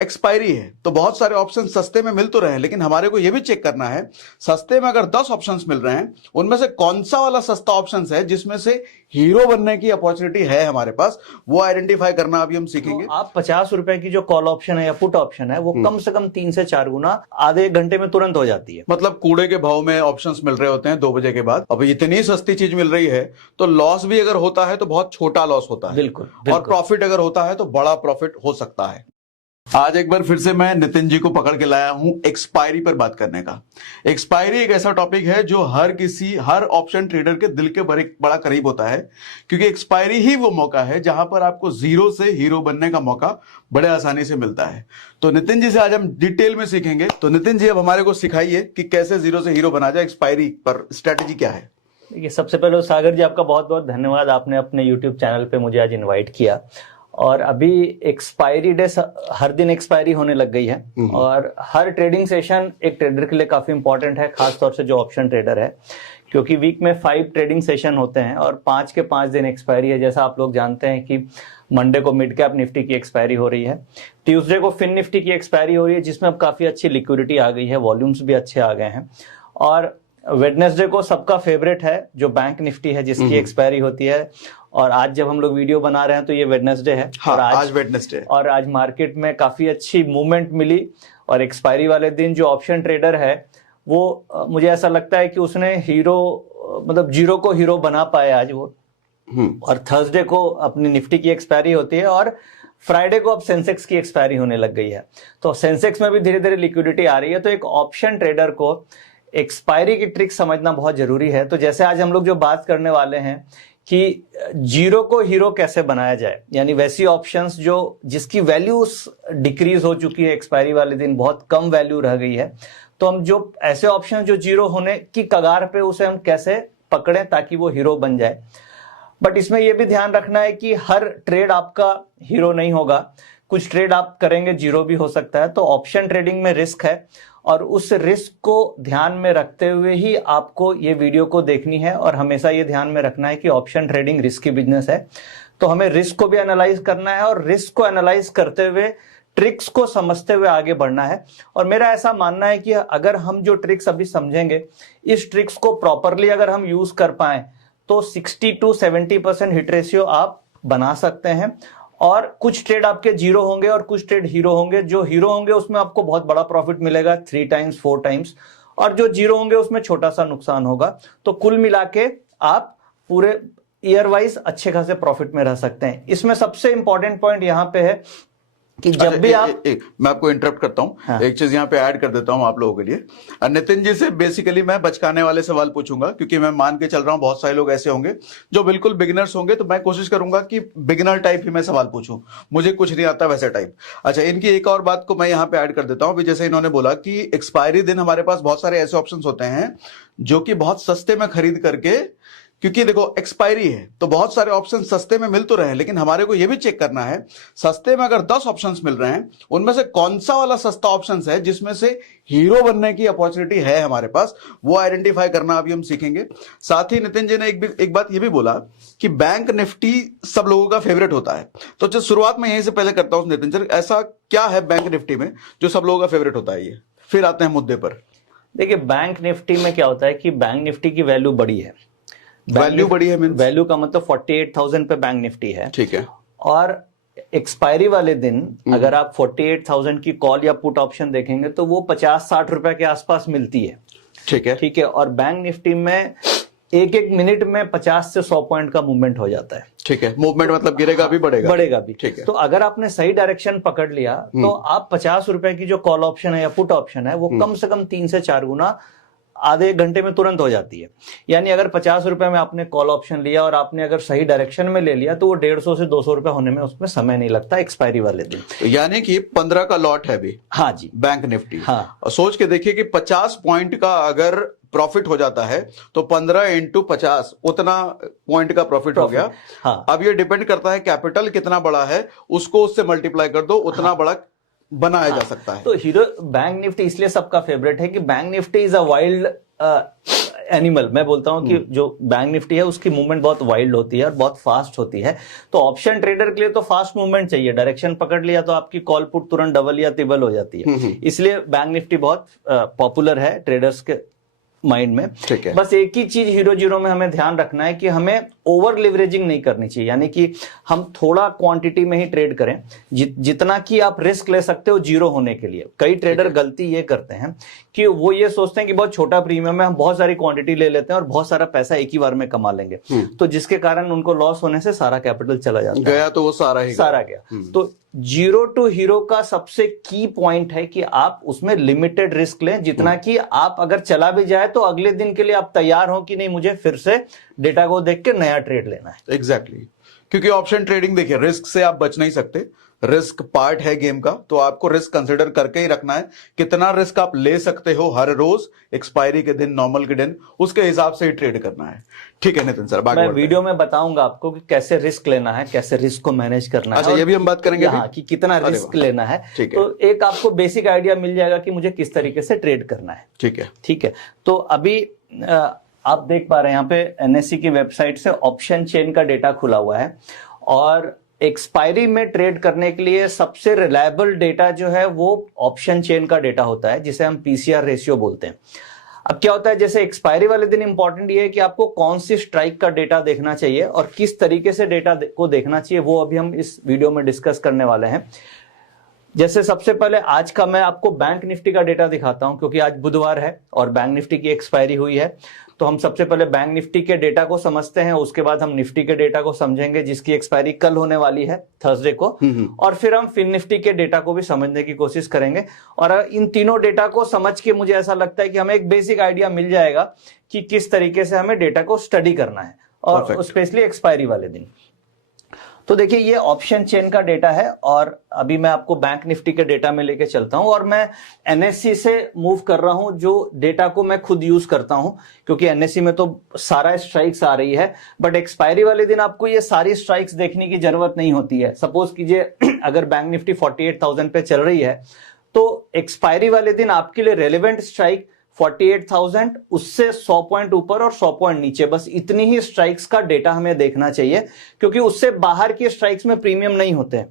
Expiry है तो बहुत सारे ऑप्शन सस्ते में मिल तो रहे हैं, लेकिन हमारे को यह भी चेक करना है सस्ते में अगर 10 ऑप्शंस मिल रहे हैं उनमें से कौन सा वाला सस्ता ऑप्शन है जिसमें से हीरो बनने की अपॉर्चुनिटी है हमारे पास, वो आइडेंटिफाई करना अभी हम सीखेंगे। तो आप 50 रुपए की जो कॉल ऑप्शन है या पुट ऑप्शन है वो कम से कम 3 से 4 गुना आधे एक घंटे में तुरंत हो जाती है। मतलब कूड़े के भाव में ऑप्शंस मिल रहे होते हैं 2 बजे के बाद। अब इतनी सस्ती चीज मिल रही है तो लॉस भी अगर होता है तो बहुत छोटा लॉस होता है, बिल्कुल। और प्रॉफिट अगर होता है तो बड़ा प्रॉफिट हो सकता है। आज एक बार फिर से मैं नितिन जी को पकड़ के लाया हूं एक्सपायरी पर बात करने का। एक्सपायरी एक ऐसा टॉपिक है जो हर ऑप्शन ट्रेडर के दिल के बड़ा करीब होता है, क्योंकि एक्सपायरी ही वो मौका है जहां पर आपको जीरो से हीरो बनने का मौका बड़े आसानी से मिलता है। तो नितिन जी से आज हम डिटेल में सीखेंगे। तो नितिन जी अब हमारे को सिखाइए कि कैसे जीरो से हीरो बना जाए, एक्सपायरी पर स्ट्रेटेजी क्या है। देखिए, सबसे पहले सागर जी आपका बहुत बहुत धन्यवाद, आपने अपने यूट्यूब चैनल पे मुझे आज इनवाइट किया। और अभी एक्सपायरी डे, हर दिन एक्सपायरी होने लग गई है और हर ट्रेडिंग सेशन एक ट्रेडर के लिए काफी इंपॉर्टेंट है, खासतौर से जो ऑप्शन ट्रेडर है, क्योंकि वीक में 5 ट्रेडिंग सेशन होते हैं और 5 के 5 दिन एक्सपायरी है। जैसा आप लोग जानते हैं कि मंडे को मिड कैप निफ्टी की एक्सपायरी हो रही है, ट्यूसडे को फिन निफ्टी की एक्सपायरी हो रही है जिसमें अब काफी अच्छी लिक्विडिटी आ गई है, वॉल्यूम्स भी अच्छे आ गए हैं। और वेडनेसडे को सबका फेवरेट है जो बैंक निफ्टी है जिसकी एक्सपायरी होती है। और आज जब हम लोग वीडियो बना रहे हैं तो ये वेडनेसडे है। हाँ, और आज वेडनेसडे और आज मार्केट में काफी अच्छी मूवमेंट मिली और एक्सपायरी वाले दिन जो ऑप्शन ट्रेडर है वो मुझे ऐसा लगता है कि उसने मतलब जीरो को हीरो बना पाया आज वो। और थर्सडे को अपनी निफ्टी की एक्सपायरी होती है और फ्राइडे को अब सेंसेक्स की एक्सपायरी होने लग गई है। तो सेंसेक्स में भी धीरे धीरे लिक्विडिटी आ रही है। तो एक ऑप्शन ट्रेडर को एक्सपायरी की ट्रिक समझना बहुत जरूरी है। तो जैसे आज हम लोग जो बात करने वाले हैं कि जीरो को हीरो कैसे बनाया जाए, यानी वैसी ऑप्शंस जिसकी वैल्यू डिक्रीज हो चुकी है, एक्सपायरी वाले दिन बहुत कम वैल्यू रह गई है, तो हम जो ऐसे ऑप्शन जो जीरो होने की कगार पे उसे हम कैसे पकड़ें ताकि वो हीरो बन जाए। बट इसमें यह भी ध्यान रखना है कि हर ट्रेड आपका हीरो नहीं होगा, कुछ ट्रेड आप करेंगे जीरो भी हो सकता है। तो ऑप्शन ट्रेडिंग में रिस्क है और उस रिस्क को ध्यान में रखते हुए ही आपको ये वीडियो को देखनी है। और हमेशा ये ध्यान में रखना है कि ऑप्शन ट्रेडिंग रिस्की बिजनेस है, तो हमें रिस्क को भी एनालाइज करना है और रिस्क को एनालाइज करते हुए ट्रिक्स को समझते हुए आगे बढ़ना है। और मेरा ऐसा मानना है कि अगर हम जो ट्रिक्स अभी समझेंगे, इस ट्रिक्स को प्रॉपरली अगर हम यूज कर पाए तो 60 to 70% हिट रेशियो आप बना सकते हैं। और कुछ ट्रेड आपके जीरो होंगे और कुछ ट्रेड हीरो होंगे। जो हीरो होंगे उसमें आपको बहुत बड़ा प्रॉफिट मिलेगा, 3 टाइम्स 4 टाइम्स, और जो जीरो होंगे उसमें छोटा सा नुकसान होगा। तो कुल मिला के आप पूरे ईयर वाइज अच्छे खासे प्रॉफिट में रह सकते हैं। इसमें सबसे इंपॉर्टेंट पॉइंट यहां पे है कि जब भी आप मैं आपको इंटरप्ट करता हूं। हाँ। एक चीज यहाँ पे ऐड कर देता हूं आप लोगों के लिए। नितिन जी से बेसिकली मैं बचकाने वाले सवाल पूछूंगा, क्योंकि मैं मान के चल रहा हूं बहुत सारे लोग ऐसे होंगे जो बिल्कुल बिगिनर्स होंगे, तो मैं कोशिश करूंगा कि बिगिनर टाइप ही मैं सवाल पूछूं, मुझे कुछ नहीं आता वैसे टाइप। अच्छा, इनकी एक और बात को मैं यहाँ पे ऐड कर देता हूँ। जैसे इन्होंने बोला कि एक्सपायरी दिन हमारे पास बहुत सारे ऐसे ऑप्शन होते हैं जो कि बहुत सस्ते में खरीद करके, क्योंकि देखो एक्सपायरी है तो बहुत सारे ऑप्शन सस्ते में मिल तो रहे हैं, लेकिन हमारे को यह भी चेक करना है सस्ते में अगर 10 ऑप्शंस मिल रहे हैं उनमें से कौन सा वाला सस्ता ऑप्शन है जिसमें से हीरो बनने की अपॉर्चुनिटी है हमारे पास, वो आइडेंटिफाई करना अभी हम सीखेंगे। साथ ही नितिन जी ने एक बात यह भी बोला कि बैंक निफ्टी सब लोगों का फेवरेट होता है। तो जो शुरुआत में यहीं से पहले करता हूं नितिन जी, ऐसा क्या है बैंक निफ्टी में जो सब लोगों का फेवरेट होता है, ये फिर आते हैं मुद्दे पर। देखिए, बैंक निफ्टी में क्या होता है कि बैंक निफ्टी की वैल्यू बड़ी है। वैल्यू बड़ी है, वैल्यू का मतलब 48,000 पे बैंक निफ्टी है। ठीक है। और एक्सपायरी वाले दिन अगर आप 48,000 की कॉल या पुट ऑप्शन देखेंगे तो वो 50-60 रुपए के आसपास मिलती है। ठीक है, ठीक है। और बैंक निफ्टी में एक मिनट में 50 से 100 पॉइंट का मूवमेंट हो जाता है। ठीक है, मूवमेंट मतलब गिरेगा भी बढ़ेगा भी। ठीक है। तो अगर आपने सही डायरेक्शन पकड़ लिया तो आप 50 रुपए की जो कॉल ऑप्शन है या पुट ऑप्शन है वो कम से कम 3 से 4 गुना आधे एक घंटे में तुरंत हो जाती है। यानी अगर 50 रुपए में आपने कॉल ऑप्शन लिया और आपने अगर सही डायरेक्शन में ले लिया तो वो 150 से 200 रुपए होने में उसमें समय नहीं लगता एक्सपायरी वाले दिन। यानी कि 15 का लॉट है भी। हाँ जी, बैंक निफ्टी। हाँ। और सोच के देखिए कि 50 पॉइंट का अगर प्रॉफिट हो जाता है तो 15 into 50 उतना पॉइंट का प्रॉफिट हो गया। हाँ। अब ये डिपेंड करता है कैपिटल कितना बड़ा है, उसको उससे मल्टीप्लाई कर दो, उतना बड़ा बनाया जा सकता है। तो हीरो बैंक निफ्टी इसलिए सबका फेवरेट है कि bank Nifty is a wild animal, मैं बोलता हूं कि जो बैंक निफ्टी है उसकी मूवमेंट बहुत वाइल्ड होती है और बहुत फास्ट होती है। तो ऑप्शन ट्रेडर के लिए तो फास्ट मूवमेंट चाहिए, डायरेक्शन पकड़ लिया तो आपकी कॉल पुट तुरंत डबल या ट्रिपल हो जाती है। इसलिए बैंक निफ्टी बहुत पॉपुलर है ट्रेडर्स के माइंड में। ठीक है। बस एक ही चीज हीरो जीरो में हमें ध्यान रखना है कि हमें ओवर लिवरेजिंग नहीं करनी चाहिए, यानी कि हम थोड़ा क्वांटिटी में ही ट्रेड करें, जितना कि आप रिस्क ले सकते हो जीरो होने के लिए। कई ट्रेडर गलती ये करते हैं कि वो ये सोचते हैं कि बहुत छोटा प्रीमियम है, हम बहुत सारी क्वांटिटी ले लेते हैं और बहुत सारा पैसा एक ही बार में कमा लेंगे, तो जिसके कारण उनको लॉस होने से सारा कैपिटल चला जाता है, गया तो वो सारा गया। तो जीरो टू हीरो का सबसे की पॉइंट है कि आप उसमें लिमिटेड रिस्क लें, जितना कि आप अगर चला भी जाए तो अगले दिन के लिए आप तैयार हो कि नहीं, मुझे फिर से डेटा को देख के नया ट्रेड लेना है। एग्जैक्टली क्योंकि ऑप्शन ट्रेडिंग देखिए, रिस्क से आप बच नहीं सकते, रिस्क पार्ट है गेम का, तो आपको रिस्क कंसिडर करके ही रखना है। कितना रिस्क आप ले सकते हो हर रोज, एक्सपायरी के दिन, नॉर्मल के दिन, उसके हिसाब से ही ट्रेड करना है। ठीक है नितिन सर, मैं वीडियो में बताऊंगा आपको कि कैसे रिस्क लेना है, कैसे रिस्क को मैनेज करना है। अच्छा, ये भी हम बात करेंगे कि कितना रिस्क लेना है। ठीक है। तो एक आपको बेसिक आइडिया मिल जाएगा कि मुझे किस तरीके से ट्रेड करना है। ठीक है। तो अभी आप देख पा रहे हैं यहाँ पे एनएससी की वेबसाइट से ऑप्शन चेन का डेटा खुला हुआ है, और एक्सपायरी में ट्रेड करने के लिए सबसे रिलायबल डेटा जो है वो ऑप्शन चेन का डेटा होता है, जिसे हम पीसीआर रेशियो बोलते हैं। अब क्या होता है, जैसे एक्सपायरी वाले दिन इंपॉर्टेंट ये है कि आपको कौन सी स्ट्राइक का डेटा देखना चाहिए और किस तरीके से डेटा को देखना चाहिए, वो अभी हम इस वीडियो में डिस्कस करने वाले हैं। जैसे सबसे पहले आज का मैं आपको बैंक निफ्टी का डेटा दिखाता हूं, क्योंकि आज बुधवार है और बैंक निफ्टी की एक्सपायरी हुई है। तो हम सबसे पहले बैंक निफ्टी के डेटा को समझते हैं, उसके बाद हम निफ्टी के डेटा को समझेंगे जिसकी एक्सपायरी कल होने वाली है थर्सडे को, और फिर हम फिन निफ्टी के डेटा को भी समझने की कोशिश करेंगे। और इन तीनों डेटा को समझ के मुझे ऐसा लगता है कि हमें एक बेसिक आइडिया मिल जाएगा कि किस तरीके से हमें डेटा को स्टडी करना है, और स्पेशली एक्सपायरी वाले दिन। तो देखिए, ये ऑप्शन चेन का डेटा है, और अभी मैं आपको बैंक निफ्टी के डेटा में लेके चलता हूं, और मैं एनएससी से मूव कर रहा हूं, जो डेटा को मैं खुद यूज करता हूं, क्योंकि एनएससी में तो सारा स्ट्राइक्स आ रही है, बट एक्सपायरी वाले दिन आपको ये सारी स्ट्राइक्स देखने की जरूरत नहीं होती है। सपोज कीजिए अगर बैंक निफ्टी 48,000 पे चल रही है, तो एक्सपायरी वाले दिन आपके लिए रेलेवेंट स्ट्राइक 48,000, उससे 100 पॉइंट ऊपर और 100 पॉइंट नीचे, बस इतनी ही स्ट्राइक्स का डेटा हमें देखना चाहिए, क्योंकि उससे बाहर की स्ट्राइक्स में प्रीमियम नहीं होते हैं।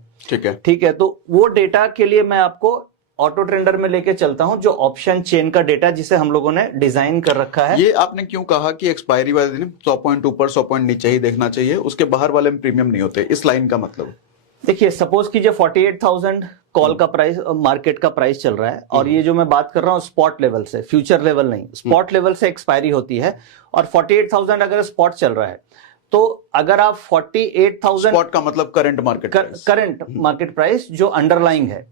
ठीक है। तो वो डेटा के लिए मैं आपको ऑटो ट्रेंडर में लेके चलता हूं, जो ऑप्शन चेन का डेटा जिसे हम लोगों ने डिजाइन कर रखा है। ये आपने क्यों कहा कि एक्सपायरी वाले दिन 100 पॉइंट ऊपर 100 पॉइंट नीचे ही देखना चाहिए, उसके बाहर वाले में प्रीमियम नहीं होते, इस लाइन का मतलब? देखिए, सपोज कीजिए 48,000 कॉल का प्राइस, मार्केट का प्राइस चल रहा है, और ये जो मैं बात कर रहा हूं स्पॉट लेवल से, फ्यूचर लेवल नहीं, स्पॉट लेवल से एक्सपायरी होती है, और 48,000 अगर स्पॉट चल रहा है, तो अगर आप 48,000, स्पॉट का मतलब करंट मार्केट प्राइस जो अंडरलाइंग है।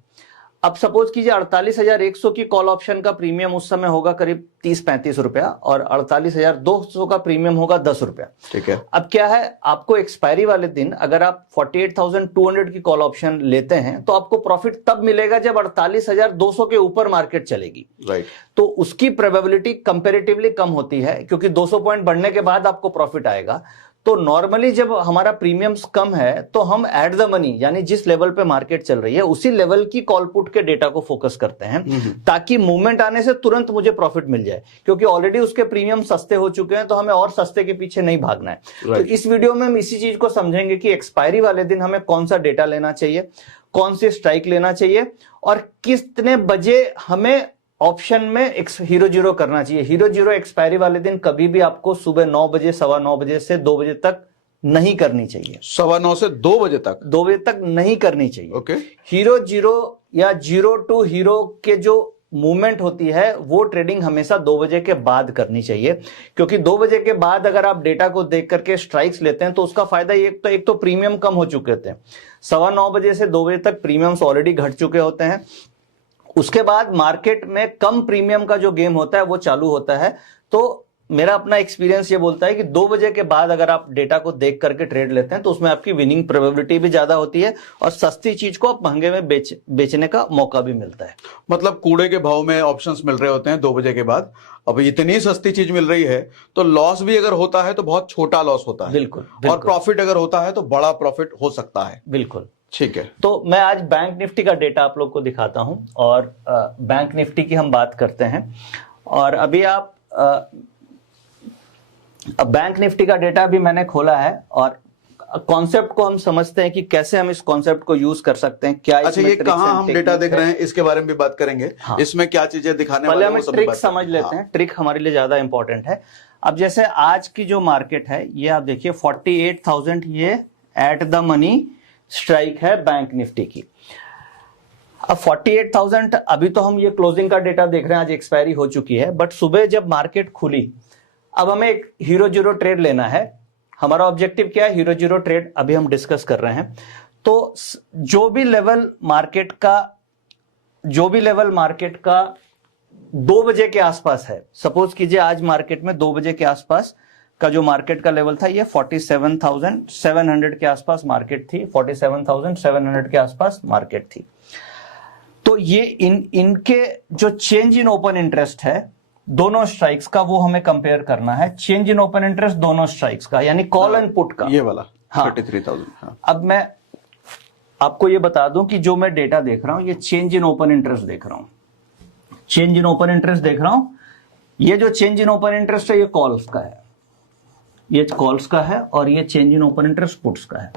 अब सपोज कीजिए 48,100 की कॉल ऑप्शन का प्रीमियम उस समय होगा करीब 30-35 रुपया, और 48,200 का प्रीमियम होगा 10 रुपया। ठीक है। अब क्या है, आपको एक्सपायरी वाले दिन अगर आप 48,200 की कॉल ऑप्शन लेते हैं, तो आपको प्रॉफिट तब मिलेगा जब 48,200 के ऊपर मार्केट चलेगी। राइट। तो उसकी प्रोबेबिलिटी कंपैरेटिवली कम होती है, क्योंकि 200 पॉइंट बढ़ने के बाद आपको प्रॉफिट आएगा। तो नॉर्मली जब हमारा प्रीमियम्स कम है, तो हम एट द मनी, यानी जिस लेवल पे मार्केट चल रही है उसी लेवल की कॉल पुट के डेटा को फोकस करते हैं, ताकि मूवमेंट आने से तुरंत मुझे प्रॉफिट मिल जाए, क्योंकि ऑलरेडी उसके प्रीमियम सस्ते हो चुके हैं, तो हमें और सस्ते के पीछे नहीं भागना है। तो इस वीडियो में हम इसी चीज को समझेंगे कि एक्सपायरी वाले दिन हमें कौन सा डेटा लेना चाहिए, कौन सी स्ट्राइक लेना चाहिए, और कितने बजे हमें ऑप्शन में हीरो जीरो करना चाहिए। हीरो जीरो एक्सपायरी वाले दिन कभी भी आपको सुबह 9 बजे, 9:15 बजे से 2 बजे तक नहीं करनी चाहिए। 9:15 से 2 बजे तक? 2 बजे तक नहीं करनी चाहिए। ओके। हीरो जीरो या जीरो टू हीरो के जो मूवमेंट होती है, वो ट्रेडिंग हमेशा 2 बजे के बाद करनी चाहिए, क्योंकि 2 बजे के बाद अगर आप डेटा को देख करके स्ट्राइक्स लेते हैं, तो उसका फायदा एक तो प्रीमियम कम हो चुके होते हैं। 9:15 बजे से 2 बजे तक प्रीमियम्स ऑलरेडी घट चुके होते हैं। उसके बाद मार्केट में कम प्रीमियम का जो गेम होता है वो चालू होता है। तो मेरा अपना एक्सपीरियंस ये बोलता है कि 2 बजे के बाद अगर आप डेटा को देख करके ट्रेड लेते हैं, तो उसमें आपकी विनिंग प्रोबेबिलिटी भी ज्यादा होती है, और सस्ती चीज को आप महंगे में बेचने का मौका भी मिलता है। मतलब कूड़े के भाव में ऑप्शंस मिल रहे होते हैं 2 बजे के बाद। अब इतनी सस्ती चीज मिल रही है, तो लॉस भी अगर होता है तो बहुत छोटा लॉस होता है। बिल्कुल। और प्रॉफिट अगर होता है तो बड़ा प्रॉफिट हो सकता है। बिल्कुल। ठीक है। तो मैं आज बैंक निफ्टी का डेटा आप लोग को दिखाता हूं, और बैंक निफ्टी की हम बात करते हैं। और अभी आप बैंक निफ्टी का डेटा भी मैंने खोला है और कॉन्सेप्ट को हम समझते हैं कि कैसे हम इस कॉन्सेप्ट को यूज कर सकते हैं। क्या अच्छा, ये कहाँ हम डेटा देख रहे हैं इसके बारे में भी बात करेंगे। हाँ। इसमें क्या चीजें दिखाने पहले वाले हम हैं, वो सब ट्रिक बात समझ करेंगे। लेते हैं। ट्रिक हमारे लिए ज्यादा इंपॉर्टेंट है। अब जैसे आज की जो मार्केट है ये आप देखिए 48,000 ये एट द मनी स्ट्राइक है बैंक निफ्टी की। अब 48,000 अभी तो हम ये क्लोजिंग का डेटा देख रहे हैं, आज एक्सपायरी हो चुकी है, बट सुबह जब मार्केट खुली अब हमें एक हीरो जीरो ट्रेड लेना है। हमारा ऑब्जेक्टिव क्या है? हीरो जीरो ट्रेड अभी हम डिस्कस कर रहे हैं। तो जो भी लेवल मार्केट का 2 बजे के आसपास है, सपोज कीजिए आज मार्केट में 2 बजे के आसपास का जो मार्केट का लेवल था ये 47,700 के आसपास मार्केट थी। 47,700 के आसपास मार्केट थी। तो ये इनके जो चेंज इन ओपन इंटरेस्ट है दोनों स्ट्राइक्स का, वो हमें कंपेयर करना है। चेंज इन ओपन इंटरेस्ट दोनों स्ट्राइक्स का, यानी कॉल एंड पुट का, ये वाला। हाँ। 33,000। हाँ। अब मैं आपको ये बता दूं कि जो मैं डेटा देख रहा हूं ये चेंज इन ओपन इंटरेस्ट देख रहा हूं। चेंज इन ओपन इंटरेस्ट देख रहा हूं। ये जो चेंज इन ओपन इंटरेस्ट है ये कॉल्स का है, ये कॉल्स का है, और ये change in open interest puts का है।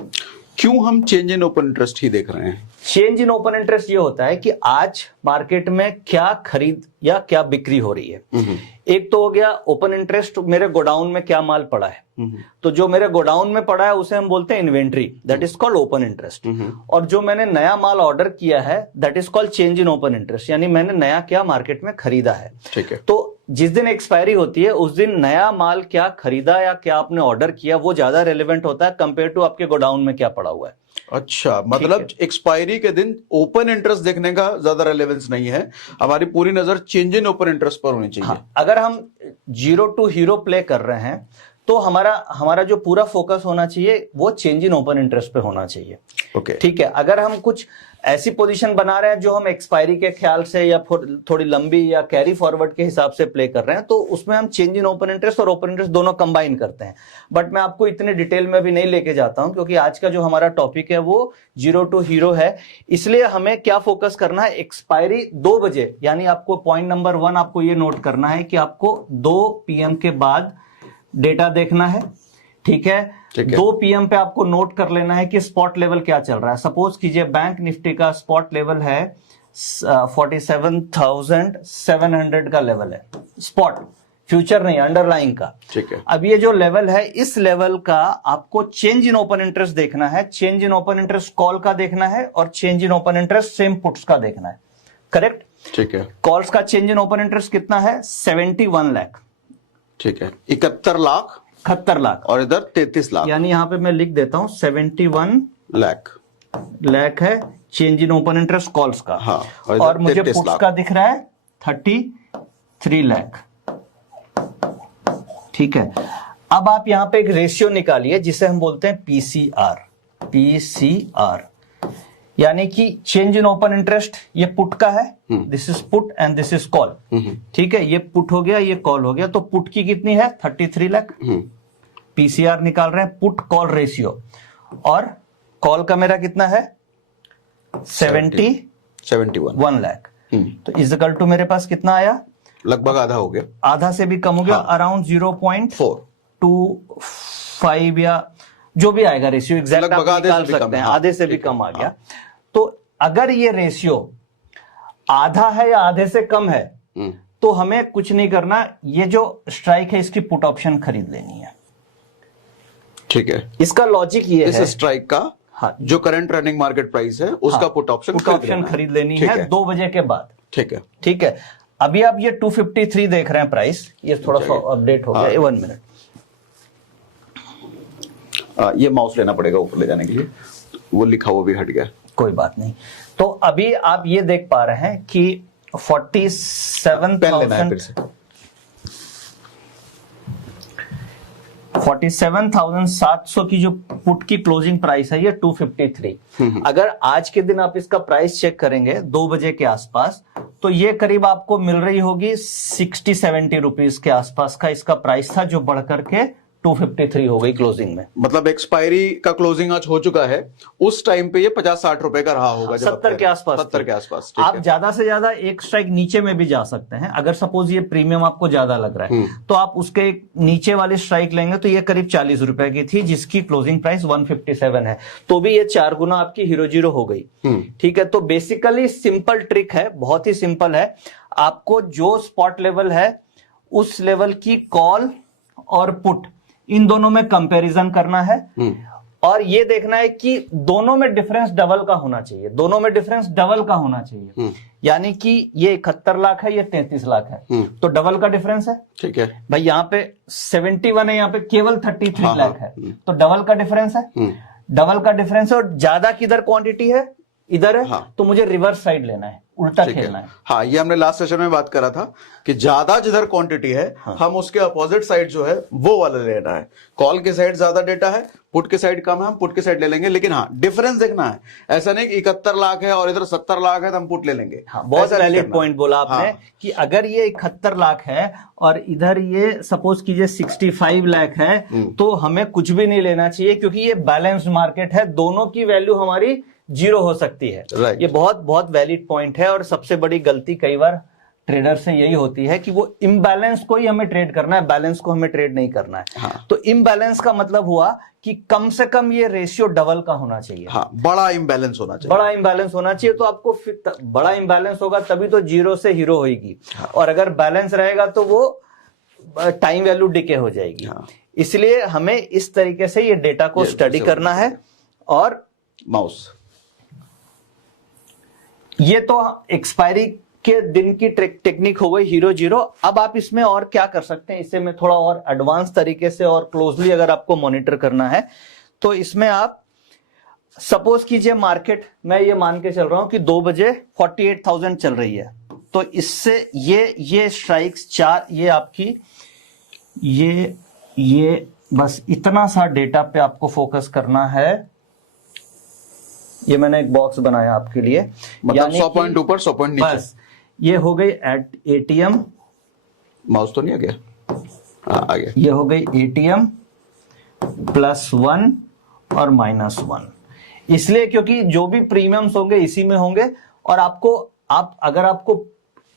क्यों हम चेंज इन ओपन इंटरेस्ट ही देख रहे हैं? चेंज इन ओपन इंटरेस्ट ये होता है कि आज मार्केट में क्या खरीद या क्या बिक्री हो रही है। एक तो हो गया ओपन इंटरेस्ट, मेरे गोडाउन में क्या माल पड़ा है। तो जो मेरे गोडाउन में पड़ा है उसे हम बोलते हैं inventory, that is called open interest. और जो मैंने नया माल ऑर्डर किया है that is called change in open interest, यानी मैंने नया क्या मार्केट में खरीदा है। ठीक है। तो जिस दिन एक्सपायरी होती है उस दिन नया माल क्या खरीदा या क्या आपने ऑर्डर किया वो ज्यादा रेलेवेंट होता है कंपेयर टू आपके गोडाउन में क्या पड़ा हुआ है। अच्छा, मतलब एक्सपायरी के दिन ओपन इंटरेस्ट देखने का ज्यादा रेलेवेंस नहीं है, हमारी पूरी नजर चेंज इन ओपन इंटरेस्ट पर होनी चाहिए। हाँ, अगर हम जीरो टू हीरो प्ले कर रहे हैं तो हमारा जो पूरा फोकस होना चाहिए वो चेंज इन ओपन इंटरेस्ट पे होना चाहिए। ओके। ठीक है। अगर हम कुछ ऐसी पोजीशन बना रहे हैं जो हम एक्सपायरी के ख्याल से या थोड़ी लंबी या कैरी फॉरवर्ड के हिसाब से प्ले कर रहे हैं तो उसमें हम चेंज इन ओपन इंटरेस्ट और ओपन इंटरेस्ट दोनों कंबाइन करते हैं। बट मैं आपको इतने डिटेल में भी नहीं लेके जाता हूं क्योंकि आज का जो हमारा टॉपिक है वो जीरो टू हीरो है। इसलिए हमें क्या फोकस करना है, एक्सपायरी 2 बजे, यानी आपको पॉइंट नंबर 1 आपको ये नोट करना है कि आपको 2 PM के बाद डेटा देखना है। ठीक है। 2 PM पे आपको नोट कर लेना है कि स्पॉट लेवल क्या चल रहा है। सपोज कीजिए बैंक निफ्टी का स्पॉट लेवल है 47,700 का लेवल है, स्पॉट, फ्यूचर नहीं, अंडरलाइंग का। ठीक है। अब ये जो लेवल है इस लेवल का आपको चेंज इन ओपन इंटरेस्ट देखना है। Change in open interest call का देखना है और change in open interest same puts का देखना है। करेक्ट। ठीक है। कॉल्स का चेंज इन ओपन इंटरेस्ट कितना है? 71 लाख। ठीक है। 71 लाख, 71 लाख, और इधर 33 लाख, यानी यहां पे मैं लिख देता हूं 71 लाख है change in open interest calls का। हाँ, और मुझे 33 पुट्स लाख का दिख रहा है 33 लाख। ठीक है। अब आप यहां पे एक रेशियो निकालिए जिसे हम बोलते हैं पीसीआर, यानी कि चेंज इन ओपन इंटरेस्ट ये पुट का है, this is put and this is call. ठीक है। ये पुट हो गया, ये कॉल हो गया, तो पुट की कितनी है? 33 लाख। पीसीआर निकाल रहे हैं, पुट कॉल रेशियो, और कॉल का मेरा कितना है? 71 लाख। तो इजकल टू मेरे पास कितना आया? लगभग आधा हो गया, आधा से भी कम हो गया। हाँ। अराउंड 0.25 या जो भी आएगा रेशियो, एग्जैक्ट आप निकाल सकते हैं। आधे से भी कम आ गया। तो अगर ये रेशियो आधा है या आधे से कम है तो हमें कुछ नहीं करना, ये जो स्ट्राइक है इसकी पुट ऑप्शन खरीद लेनी है। ठीक है। इसका लॉजिक ये है, इस स्ट्राइक का हाँ, जो करंट रनिंग मार्केट प्राइस है उसका पुट ऑप्शन खरीद लेनी है 2 बजे के बाद। ठीक है। ठीक है। अभी आप ये 253 देख रहे हैं प्राइस, ये थोड़ा सा अपडेट हो गया। 1 मिनट, ये माउस लेना पड़ेगा ऊपर ले जाने के लिए, वो लिखा हुआ भी हट गया। कोई बात नहीं। तो अभी आप ये देख पा रहे हैं कि 47,700 की जो पुट की क्लोजिंग प्राइस है ये 253। अगर आज के दिन आप इसका प्राइस चेक करेंगे 2 बजे के आसपास तो ये करीब आपको मिल रही होगी 60-70 रुपीज के आसपास का इसका प्राइस था, जो बढ़कर के 253 हो गई क्लोजिंग में। मतलब एक्सपायरी का क्लोजिंग आज हो चुका है, उस टाइम पे ये 50-60 रुपए का रहा होगा, 70 के आसपास, 70 के आसपास। ठीक आप है। ज्यादा से ज्यादा एक स्ट्राइक नीचे में भी जा सकते हैं। अगर सपोज ये प्रीमियम आपको ज्यादा लग रहा है तो आप उसके नीचे वाली स्ट्राइक लेंगे तो ये करीब 40 रुपए की थी, जिसकी क्लोजिंग प्राइस 157 है, तो भी ये 4 गुना आपकी हीरो जीरो हो गई। ठीक है, तो बेसिकली सिंपल ट्रिक है, बहुत ही सिंपल है। आपको जो स्पॉट लेवल है उस लेवल की कॉल और पुट इन दोनों में कंपैरिजन करना है और ये देखना है कि दोनों में डिफरेंस डबल का होना चाहिए, दोनों में डिफरेंस डबल का होना चाहिए। यानी कि ये 71 लाख है, ये 33 लाख है, तो डबल का डिफरेंस है। ठीक है भाई, यहाँ पे 71 है, यहाँ पे केवल 33 लाख है, तो डबल का डिफरेंस है। डबल का डिफरेंस है और ज्यादा किधर क्वांटिटी है, इधर है। हाँ। तो मुझे रिवर्स साइड लेना है, उल्टा खेलना है। हाँ, ये हमने लास्ट सेशन में बात करा था कि ज्यादा जिधर क्वांटिटी है हम उसके अपोजिट साइड जो है वो वाला लेना है। कॉल के साइड ज्यादा डेटा है, पुट के साइड कम है, हम पुट के साइड ले लेंगे। लेकिन हाँ, डिफरेंस देखना है, ऐसा नहीं कि 71 लाख है और इधर 70 लाख है तो हम पुट ले लेंगे। हाँ, बहुत वैलिड पॉइंट बोला आपने। हाँ। कि अगर ये 71 लाख है और इधर ये सपोज कीजिए 65 लाख है तो हमें कुछ भी नहीं लेना चाहिए, क्योंकि ये बैलेंस्ड मार्केट है, दोनों की वैल्यू हमारी जीरो हो सकती है। Right. ये बहुत बहुत वैलिड पॉइंट है। और सबसे बड़ी गलती कई बार ट्रेडर से यही होती है कि वो इम्बैलेंस को ही हमें ट्रेड करना है, बैलेंस को हमें ट्रेड नहीं करना है। हाँ। तो इम्बैलेंस का मतलब हुआ कि कम से कम ये रेशियो डबल का होना चाहिए। हाँ, बड़ा इम्बैलेंस होना चाहिए। बड़ा इम्बैलेंस होना चाहिए, तो आपको फिर बड़ा इम्बैलेंस होगा तभी तो जीरो से हीरो होगी। हाँ। और अगर बैलेंस रहेगा तो वो टाइम वैल्यू डिके हो जाएगी। हाँ। इसलिए हमें इस तरीके से ये डेटा को स्टडी करना है। और माउस, ये तो एक्सपायरी के दिन की टेक्निक हो गई हीरो जीरो। अब आप इसमें और क्या कर सकते हैं, इससे मैं थोड़ा और एडवांस तरीके से और क्लोजली अगर आपको मॉनिटर करना है तो इसमें आप सपोज कीजिए मार्केट, मैं ये मान के चल रहा हूं कि 2 बजे 48,000 चल रही है, तो इससे ये स्ट्राइक्स 4, ये आपकी ये बस इतना सा डेटा पे आपको फोकस करना है। ये मैंने एक बॉक्स बनाया आपके लिए, मतलब 100 पॉइंट ऊपर 100 पॉइंट नीचे। बस ये हो गई एट एटीएम, माउस तो नहीं आ गया? हाँ, आ गया। ये हो गई एटीएम +1 और -1, इसलिए क्योंकि जो भी प्रीमियम्स होंगे इसी में होंगे। और अगर आपको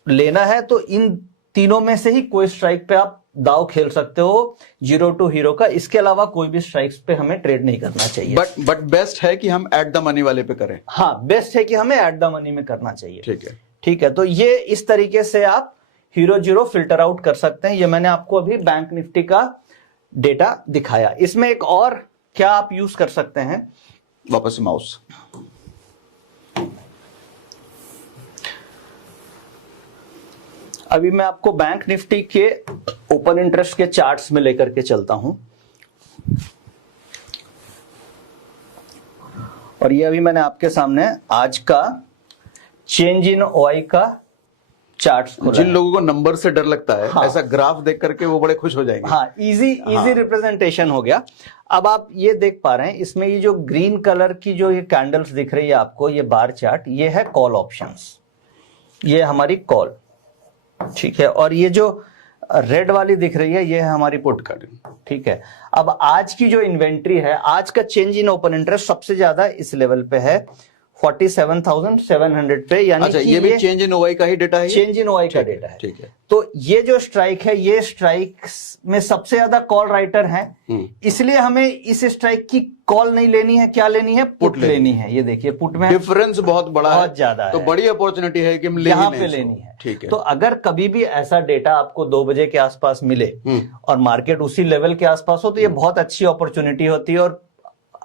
लेना है तो इन तीनों में से ही कोई स्ट्राइक पे आप दाव खेल सकते हो, 0 to हीरो का। इसके अलावा कोई भी स्ट्राइक्स पे हमें ट्रेड नहीं करना चाहिए। बट बेस्ट है कि हम एट द मनी वाले पे करें। हाँ, बेस्ट है कि हमें एट द मनी में करना चाहिए। ठीक है, ठीक है। तो ये इस तरीके से आप हीरो जीरो फिल्टर आउट कर सकते हैं। ये मैंने आपको अभी बैंक निफ्टी का डेटा दिखाया। इसमें एक और क्या आप यूज कर सकते हैं, वापस से माउस। अभी मैं आपको बैंक निफ्टी के ओपन इंटरेस्ट के चार्ट्स में लेकर के चलता हूं। और ये अभी मैंने आपके सामने आज का चेंज इन ओआई का चार्ट्स खोला। जिन लोगों को नंबर से डर लगता है, हाँ। ऐसा ग्राफ देख करके वो बड़े खुश हो जाएंगे। हाँ, इजी रिप्रेजेंटेशन हो गया। अब आप ये देख पा रहे हैं, इसमें ये जो ग्रीन कलर की जो ये कैंडल्स दिख रही है आपको, ये बार चार्ट, ये है कॉल ऑप्शंस, ये हमारी कॉल। ठीक है। और ये जो रेड वाली दिख रही है ये है हमारी पुट का। ठीक है। अब आज की जो इन्वेंट्री है, आज का चेंज इन ओपन इंटरेस्ट सबसे ज्यादा इस लेवल पे है 47,700 पे। यानी अच्छा, कि ये भी चेंज इन ओआई का ही डेटा है? चेंज इन ओआई का डेटा है। ठीक है। तो ये जो स्ट्राइक है, ये स्ट्राइक में सबसे ज्यादा कॉल राइटर है, इसलिए हमें इस स्ट्राइक की कॉल नहीं लेनी है, क्या लेनी है, पुट लेनी है। ये देखिए पुट में डिफरेंस बहुत बड़ा है, बहुत ज्यादा है, तो बड़ी अपॉर्चुनिटी है कि हम यहाँ पे लेनी है। ठीक है। तो अगर कभी भी ऐसा डेटा आपको 2 बजे के आसपास मिले और मार्केट उसी लेवल के आसपास हो तो ये बहुत अच्छी अपॉर्चुनिटी होती है। और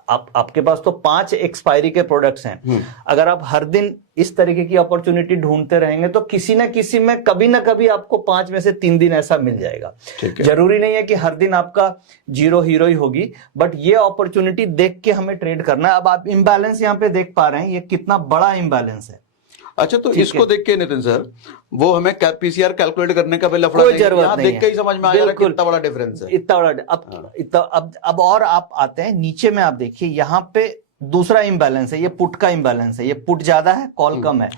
आपके पास तो 5 एक्सपायरी के प्रोडक्ट्स हैं। अगर आप हर दिन इस तरीके की अपॉर्चुनिटी ढूंढते रहेंगे तो किसी ना किसी में कभी ना कभी आपको 5 में से 3 दिन ऐसा मिल जाएगा। जरूरी नहीं है कि हर दिन आपका जीरो हीरो ही होगी, बट ये अपॉर्चुनिटी देख के हमें ट्रेड करना है। अब आप इम्बैलेंस यहाँ पे देख पा रहे हैं, ये कितना बड़ा इम्बैलेंस है। अच्छा, तो इसको देख के नितिन सर, वो हमें पीसीआर कैलकुलेट करने का भी लफड़ा नहीं, यहाँ देख के ही समझ में आ जाएगा कितना बड़ा डिफरेंस है। इतना बड़ा। अब और आप आते हैं नीचे में, आप देखिए यहाँ पे दूसरा इम्बैलेंस है, ये पुट का इम्बैलेंस है। ये पुट ज्यादा है, कॉल कम है।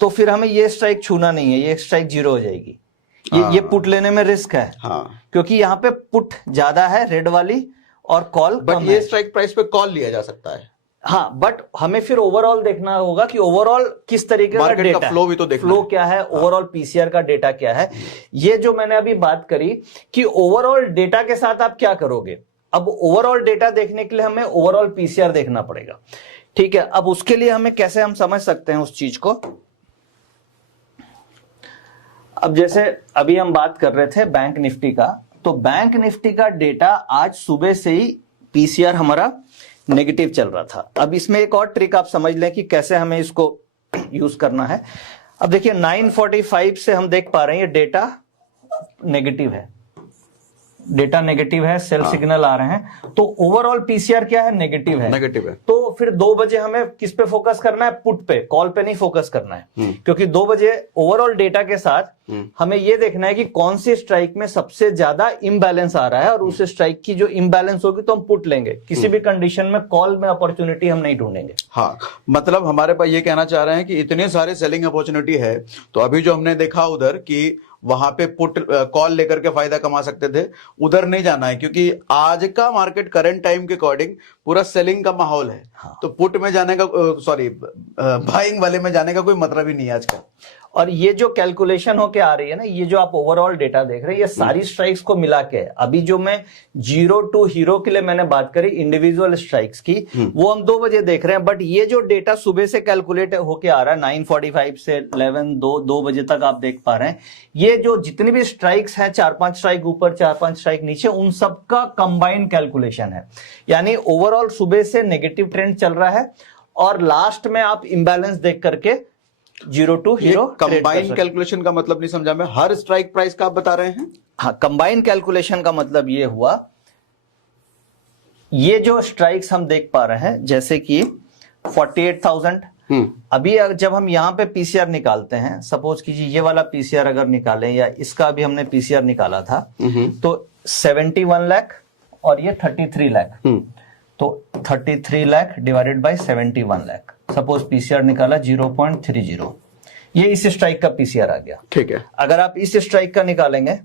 तो फिर हमें ये स्ट्राइक छूना नहीं है, ये स्ट्राइक जीरो हो जाएगी। ये पुट लेने में रिस्क है। हाँ, क्योंकि यहाँ पे पुट ज्यादा है रेड वाली और कॉल बट ये स्ट्राइक प्राइस पे कॉल लिया जा सकता है। हाँ, बट हमें फिर ओवरऑल देखना होगा कि ओवरऑल किस तरीके का डेटा, का फ्लो भी तो देखना फ्लो क्या है, ओवरऑल पीसीआर का डेटा क्या है। ये जो मैंने अभी बात करी कि ओवरऑल डेटा के साथ आप क्या करोगे, अब ओवरऑल डेटा देखने के लिए हमें ओवरऑल पीसीआर देखना पड़ेगा। ठीक है, अब उसके लिए हमें कैसे हम समझ सकते हैं उस चीज को। अब जैसे अभी हम बात कर रहे थे बैंक निफ्टी का, तो बैंक निफ्टी का डेटा आज सुबह से ही पीसीआर हमारा नेगेटिव चल रहा था। अब इसमें एक और ट्रिक आप समझ लें कि कैसे हमें इसको यूज करना है। अब देखिए 945 से हम देख पा रहे हैं ये डेटा नेगेटिव है, डेटा नेगेटिव है, सेल सिग्नल आ रहे हैं, तो ओवरऑल पीसीआर क्या है, नेगेटिव है। नेगेटिव है, तो फिर 2 बजे हमें किस पे फोकस करना है, पुट पे, कॉल पे नहीं फोकस करना है। क्योंकि 2 बजे ओवरऑल डेटा के साथ हमें यह देखना है कि कौन सी स्ट्राइक में सबसे ज्यादा इम्बैलेंस आ रहा है, और उस स्ट्राइक की जो इम्बैलेंस होगी तो हम पुट लेंगे। किसी भी कंडीशन में कॉल में अपॉर्चुनिटी हम नहीं ढूंढेंगे। हाँ, मतलब हमारे पास ये कहना चाह रहे हैं कि इतने सारे सेलिंग अपॉर्चुनिटी है, तो अभी जो हमने देखा उधर कि वहां पे पुट कॉल लेकर के फायदा कमा सकते थे, उधर नहीं जाना है, क्योंकि आज का मार्केट करंट टाइम के अकॉर्डिंग पूरा सेलिंग का माहौल है। हाँ। तो पुट में जाने का, सॉरी बाइंग वाले में जाने का कोई मतलब ही नहीं है आज का। और ये जो कैलकुलेशन होके आ रही है ना, ये जो आप ओवरऑल डेटा देख रहे हैं, ये सारी स्ट्राइक्स को मिला के, अभी जो मैं 0 टू हीरो के लिए मैंने बात करी इंडिविजुअल स्ट्राइक्स की, वो हम 2 बजे देख रहे हैं। बट ये जो डेटा सुबह से कैलकुलेट होके आ रहा है 9:45 से 2 बजे तक आप देख पा रहे हैं, ये जो जितनी भी स्ट्राइक्स हैं, 4-5 स्ट्राइक ऊपर, 4-5 स्ट्राइक नीचे, उन सबका कंबाइंड कैलकुलेशन है। यानी ओवरऑल सुबह से नेगेटिव ट्रेंड चल रहा है, और लास्ट में आप इंबैलेंस देख करके 0 टू हीरो। कंबाइंड कैलकुलेशन का मतलब नहीं समझा मैं, हर स्ट्राइक प्राइस का आप बता रहे हैं? हाँ, कंबाइंड कैलकुलेशन का मतलब ये हुआ, ये जो स्ट्राइक्स हम देख पा रहे हैं जैसे कि 48,000, अभी जब हम यहां पे पीसीआर निकालते हैं, सपोज कीजिए ये वाला पीसीआर अगर निकालें, या इसका भी हमने पीसीआर निकाला था, तो 71 लाख और ये 33 लाख, तो 33 lakh divided by 71 lakh, suppose PCR निकाला 0.30, ये इस स्ट्राइक का पीसीआर आ गया। ठीक है, अगर आप इस स्ट्राइक का निकालेंगे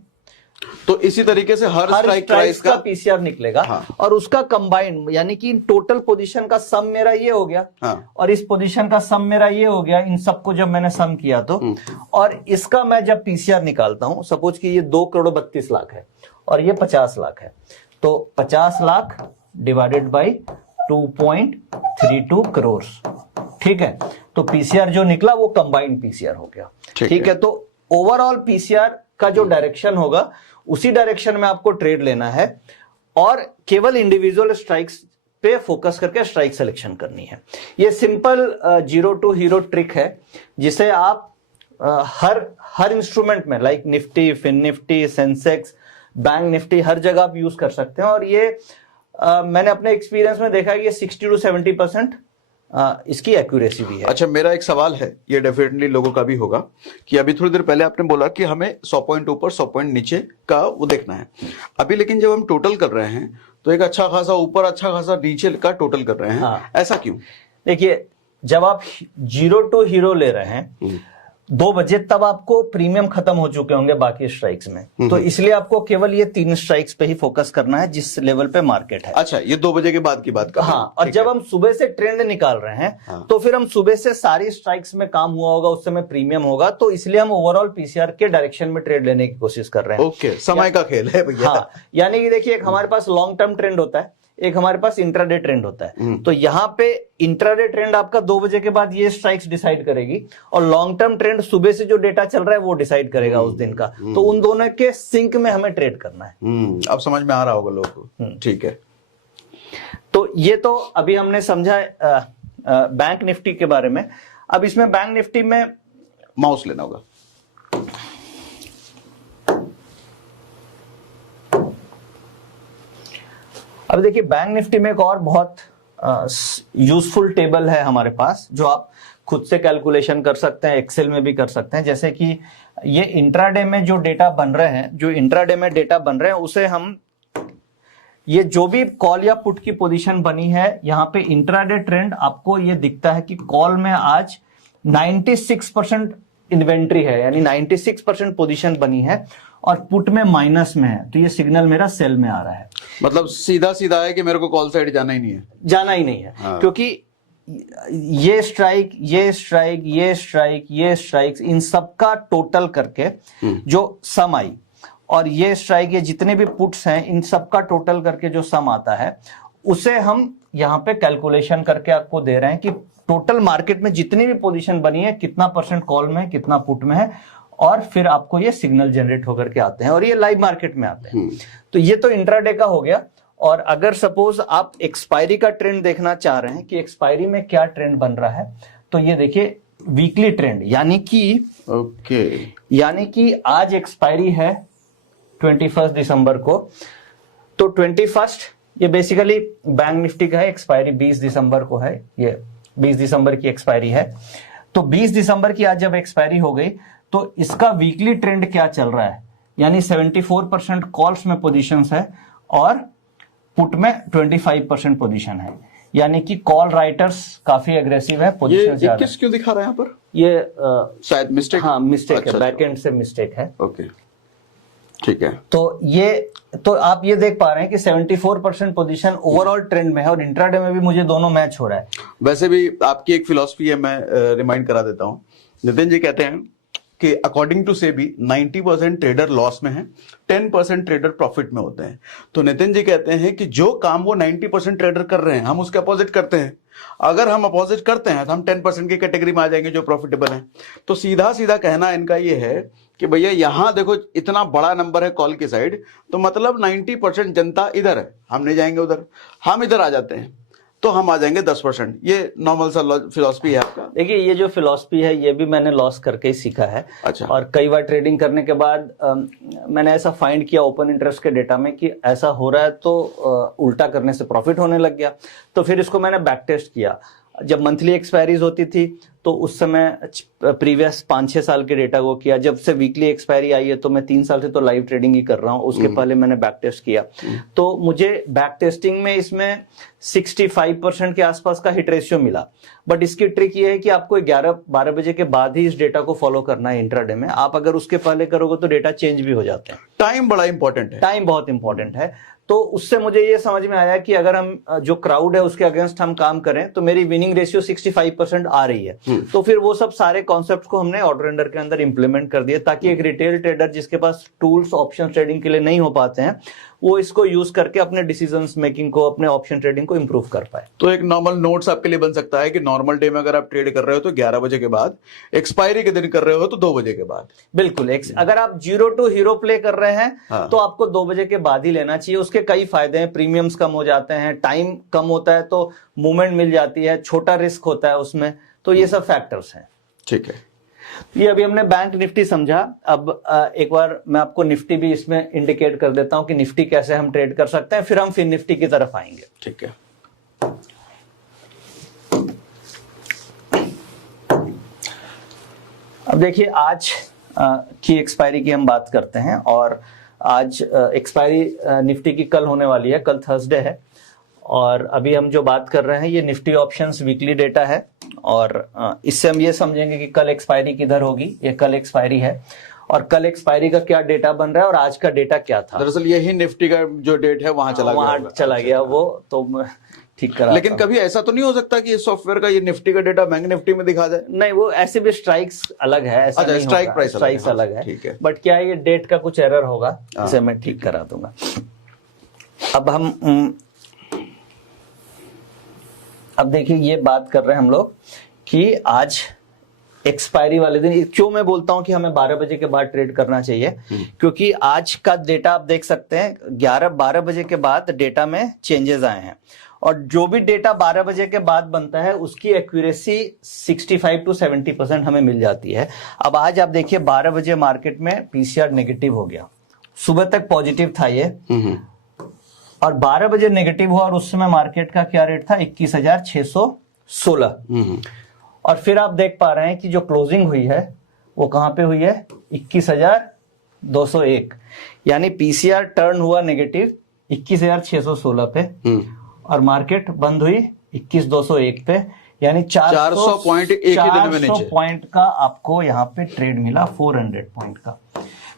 तो इसी तरीके से हर स्ट्राइक प्राइस का पीसीआर निकलेगा। हाँ। और उसका कंबाइंड, यानी कि टोटल पोजीशन का सम मेरा ये हो गया। हाँ। और इस पोजीशन का सम मेरा ये हो गया, इन सबको जब मैंने सम किया तो, और इसका मैं जब पीसीआर निकालता हूं, सपोज कि ये 2,32,00,000 है और ये 50 लाख है, तो 50 लाख डिवाइडेड बाई 2.32 करोड़। ठीक है, तो पीसीआर जो निकला वो कंबाइंड पीसीआर हो गया। ठीक है, तो ओवरऑल पीसीआर का जो डायरेक्शन होगा उसी डायरेक्शन में आपको ट्रेड लेना है, और केवल इंडिविजुअल स्ट्राइक्स पे फोकस करके स्ट्राइक सिलेक्शन करनी है। ये सिंपल 0 टू हीरो ट्रिक है, जिसे आप हर इंस्ट्रूमेंट में, like Nifty, Fin Nifty, Sensex, bank Nifty, हर जगह आप यूज कर सकते हैं। और ये मैंने अपने एक्सपीरियंस में देखा कि ये 60 to 70% इसकी एक्यूरेसी भी है। अच्छा, मेरा एक सवाल है, ये डेफिनेटली लोगों का भी होगा, कि अभी थोड़ी देर पहले आपने बोला कि हमें 100 पॉइंट ऊपर 100 पॉइंट नीचे का वो देखना है। अभी लेकिन जब हम टोटल कर रहे हैं तो एक अच्छा खासा ऊपर, अच्छा खासा नीचे का टोटल कर रहे हैं। हाँ। ऐसा क्यों? देखिए, जब आप 0 टू हीरो ले रहे हैं 2 बजे, तब आपको प्रीमियम खत्म हो चुके होंगे बाकी स्ट्राइक्स में, तो इसलिए आपको केवल ये 3 स्ट्राइक्स पे ही फोकस करना है जिस लेवल पे मार्केट है। अच्छा, ये 2 बजे के बाद की बात कर रहे हैं। हाँ, और जब हम सुबह से ट्रेंड निकाल रहे हैं, हाँ, तो फिर हम सुबह से सारी स्ट्राइक्स में काम हुआ होगा, उस समय प्रीमियम होगा, तो इसलिए हम ओवरऑल पीसीआर के डायरेक्शन में ट्रेड लेने की कोशिश कर रहे हैं। ओके, समय का खेल है भैया। हाँ, यानी कि देखिए, एक हमारे पास लॉन्ग टर्म ट्रेंड होता है, एक हमारे पास इंट्राडे ट्रेंड होता है। तो यहाँ पे इंट्राडे ट्रेंड आपका 2 बजे के बाद ये स्ट्राइक्स डिसाइड करेगी, और लॉन्ग टर्म ट्रेंड सुबह से जो डेटा चल रहा है वो डिसाइड करेगा उस दिन का। तो उन दोनों के सिंक में हमें ट्रेड करना है। अब समझ में आ रहा होगा लोगों को। ठीक है, तो ये तो अभी हमने समझा बैंक निफ्टी के बारे में। अब इसमें बैंक निफ्टी में माउस लेना होगा। अब देखिए, बैंक निफ्टी में एक और बहुत यूजफुल टेबल है हमारे पास, जो आप खुद से कैलकुलेशन कर सकते हैं, एक्सेल में भी कर सकते हैं। जैसे कि ये इंट्राडे में जो डेटा बन रहे हैं, उसे हम, ये जो भी कॉल या पुट की पोजीशन बनी है, यहां पे इंट्राडे ट्रेंड आपको ये दिखता है कि कॉल में आज 96% इन्वेंट्री है, यानी 96% पोजीशन बनी है और पुट में माइनस में है, तो ये सिग्नल मेरा सेल में आ रहा है। मतलब सीधा सीधा है कि मेरे को कॉल साइड जाना ही नहीं है, जाना ही नहीं है। हाँ। क्योंकि ये स्ट्राइक, ये स्ट्राइक, ये स्ट्राइक, ये स्ट्राइक, इन सबका टोटल करके जो सम आई, और ये स्ट्राइक, ये जितने भी पुट्स हैं इन सबका टोटल करके जो सम आता है, उसे हम यहाँ पे कैलकुलेशन करके आपको दे रहे हैं कि टोटल मार्केट में जितनी भी पोजीशन बनी है कितना परसेंट कॉल में है, कितना पुट में है, और फिर आपको ये सिग्नल जनरेट होकर के आते हैं और ये लाइव मार्केट में आते हैं। तो ये तो इंट्राडे का हो गया। और अगर सपोज आप एक्सपायरी का ट्रेंड देखना चाह रहे हैं कि एक्सपायरी में क्या ट्रेंड बन रहा है, तो ये देखिए वीकली ट्रेंड, यानी कि आज एक्सपायरी है 21 दिसंबर को, तो 21 ये बेसिकली बैंक निफ्टी का है, एक्सपायरी 20 दिसंबर को है, ये 20 दिसंबर की एक्सपायरी है। तो 20 दिसंबर की आज जब एक्सपायरी हो गई तो इसका वीकली ट्रेंड क्या चल रहा है, यानी 74% कॉल्स में पोजीशंस है और पुट में 25% पोजीशन है, यानी कि कॉल राइटर्स काफी एग्रेसिव है, पोजीशन ये 21 क्यों दिखा रहा है यहाँ पर? ये शायद मिस्टेक, हाँ मिस्टेक अच्छा, है, बैकएंड से मिस्टेक है। ओके ठीक है। तो आप ये देख पा रहे हैं कि 74% पोजीशन ओवरऑल ट्रेंड में है और इंट्राडे में भी मुझे दोनों मैच हो रहा है। वैसे भी आपकी एक फिलॉसफी है, मैं रिमाइंड करा देता हूं। नितिन जी कहते हैं कि according to SEBI 90% trader loss में है, 10% ट्रेडर प्रॉफिट में होते हैं। तो नितिन जी कहते हैं कि जो काम वो 90% ट्रेडर कर रहे हैं हम उसके अपोजिट करते हैं। अगर हम अपोजिट करते हैं तो हम 10% की कैटेगरी में आ जाएंगे जो प्रॉफिटेबल है। तो सीधा सीधा कहना इनका ये है कि भैया यहां देखो इतना बड़ा नंबर है कॉल की साइड, तो मतलब 90% जनता इधर है, हम नहीं जाएंगे उधर, हम इधर आ जाते हैं तो हम आ जाएंगे 10%। ये नॉर्मल सा फिलॉसफी है आपका? देखिए ये जो फिलॉसफी है ये भी मैंने लॉस करके ही सीखा है। अच्छा। और कई बार ट्रेडिंग करने के बाद मैंने ऐसा फाइंड किया ओपन इंटरेस्ट के डेटा में कि ऐसा हो रहा है, तो उल्टा करने से प्रॉफिट होने लग गया। तो फिर इसको मैंने बैक टेस्ट किया। जब मंथली एक्सपायरीज होती थी तो उस समय प्रीवियस 5-6 साल के डेटा को किया। जब से वीकली एक्सपायरी आई है तो मैं 3 साल से तो लाइव ट्रेडिंग ही कर रहा हूं, उसके पहले मैंने बैक टेस्ट किया। तो मुझे बैक टेस्टिंग में इसमें 65% के आसपास का हिट रेशियो मिला। बट इसकी ट्रिक ये है कि आपको 11-12 बजे के बाद ही इस डेटा को फॉलो करना है इंट्राडे में। आप अगर उसके पहले करोगे तो डेटा चेंज भी हो जाते हैं। टाइम बड़ा इंपॉर्टेंट है, टाइम बहुत इंपॉर्टेंट है। तो उससे मुझे ये समझ में आया कि अगर हम जो क्राउड है उसके अगेंस्ट हम काम करें तो मेरी विनिंग रेशियो 65% आ रही है। तो फिर वो सब सारे कॉन्सेप्ट्स को हमने ऑर्डर एंडर के अंदर इंप्लीमेंट कर दिए, ताकि एक रिटेल ट्रेडर जिसके पास टूल्स ऑप्शन ट्रेडिंग के लिए नहीं हो पाते हैं, वो इसको यूज करके अपने डिसीजंस मेकिंग को, अपने ऑप्शन ट्रेडिंग को इंप्रूव कर पाए। तो एक नॉर्मल नोट्स आपके लिए बन सकता है कि नॉर्मल डे में अगर आप ट्रेड कर रहे हो तो 11 बजे के बाद, एक्सपायरी के दिन कर रहे हो तो 2 बजे के बाद। बिल्कुल। अगर आप 0 to हीरो प्ले कर रहे हैं हाँ। तो आपको 2 बजे के बाद ही लेना चाहिए। उसके कई फायदे हैं, प्रीमियम्स कम हो जाते हैं, टाइम कम होता है तो मूवमेंट मिल जाती है, छोटा रिस्क होता है उसमें। तो ये सब फैक्टर्स हैं। ठीक है। ये अभी हमने बैंक निफ्टी समझा। अब एक बार मैं आपको निफ्टी भी इसमें इंडिकेट कर देता हूं कि निफ्टी कैसे हम ट्रेड कर सकते हैं, फिर हम फिर निफ्टी की तरफ आएंगे। ठीक है। अब देखिए आज की एक्सपायरी की हम बात करते हैं, और आज एक्सपायरी निफ्टी की कल होने वाली है, कल थर्सडे है। और अभी हम जो बात कर रहे हैं ये निफ्टी ऑप्शंस वीकली डेटा है, और इससे हम ये समझेंगे कि कल एक्सपायरी किधर होगी। ये कल एक्सपायरी है और कल एक्सपायरी का क्या डेटा बन रहा है और आज का डेटा क्या था। दरअसल यही निफ्टी का जो डेट है वहां चला गया वो तो ठीक करा। लेकिन कभी ऐसा तो नहीं हो सकता कि सॉफ्टवेयर का ये निफ्टी का डेटा बैंक निफ्टी में दिखा जाए? नहीं, वो ऐसे भी स्ट्राइक्स अलग है, ऐसा नहीं स्ट्राइक होगा। प्राइस स्ट्राइक्स अलग है। ठीक है। बट क्या ये डेट का कुछ एरर होगा, इसे मैं ठीक करा दूंगा। अब देखिए ये बात कर रहे हैं हम लोग कि आज एक्सपायरी वाले दिन, क्यों मैं बोलता हूं कि हमें 12 बजे के बाद ट्रेड करना चाहिए, क्योंकि आज का डेटा आप देख सकते हैं 11-12 बजे के बाद डेटा में चेंजेस आए हैं, और जो भी डेटा 12 बजे के बाद बनता है उसकी एक्यूरेसी 65 to 70% हमें मिल जाती है। अब आज आप देखिए 12 बजे मार्केट में पीसीआर नेगेटिव हो गया, सुबह तक पॉजिटिव था ये, और 12 बजे नेगेटिव हुआ और उस समय मार्केट का क्या रेट था, 21,616। और फिर आप देख पा रहे हैं कि जो क्लोजिंग हुई है वो कहां पे हुई है, 21,201, यानी पीसीआर टर्न हुआ नेगेटिव 21,616 पे, और मार्केट बंद हुई 21,201 पे, यानी 400 पॉइंट एक ही दिन में नीचे। पॉइंट का आपको यहाँ पे ट्रेड मिला, 400 पॉइंट का।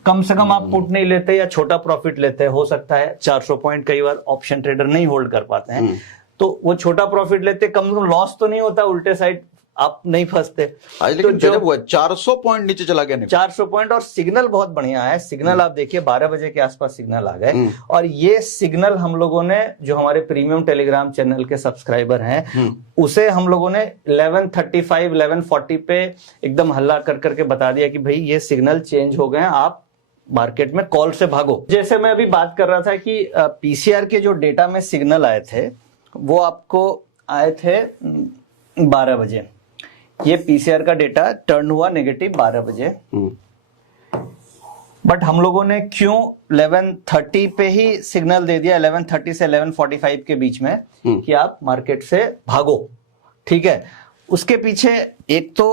कम से कम आप पुट नहीं लेते या छोटा प्रॉफिट लेते, हो सकता है 400 पॉइंट कई बार ऑप्शन ट्रेडर नहीं होल्ड कर पाते हैं, तो वो छोटा प्रॉफिट लेते, कम से कम लॉस तो नहीं होता, उल्टे साइड आप नहीं फंसते। आज लेकिन तो गजब हुआ, 400 पॉइंट नीचे चला गया निफ्टी। 400 पॉइंट, और सिग्नल बहुत बढ़िया है। सिग्नल आप देखिए 12 बजे के आसपास सिग्नल आ गए, और ये सिग्नल हम लोगों ने, जो हमारे प्रीमियम टेलीग्राम चैनल के सब्सक्राइबर हैं, उसे हम लोगों ने 11:35 11:40 पे एकदम हल्ला कर करके बता दिया कि भाई ये सिग्नल चेंज हो गए हैं, आप मार्केट में कॉल से भागो। जैसे मैं अभी बात कर रहा था कि पीसीआर के जो डेटा में सिग्नल आए थे वो आपको आए थे 12 बजे। ये पीसीआर का डेटा टर्न हुआ नेगेटिव 12 बजे, बट हम लोगों ने क्यों 11:30 पे ही सिग्नल दे दिया, 11:30 से 11:45 के बीच में, कि आप मार्केट से भागो। ठीक है, उसके पीछे एक तो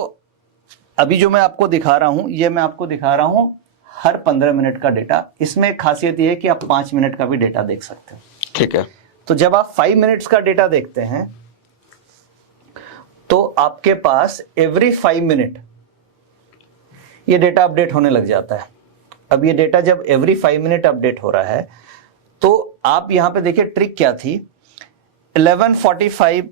अभी जो मैं आपको दिखा रहा हूं, ये मैं आपको दिखा रहा हूं हर 15 मिनट का डेटा। इसमें खासियत ये है कि आप 5 मिनट का भी डेटा देख सकते हैं। ठीक है, तो जब आप 5 मिनट्स का डेटा देखते हैं तो आपके पास एवरी 5 मिनट ये डेटा अपडेट होने लग जाता है। अब ये डेटा जब एवरी 5 मिनट अपडेट हो रहा है, तो आप यहां पे देखिए ट्रिक क्या थी। 11:45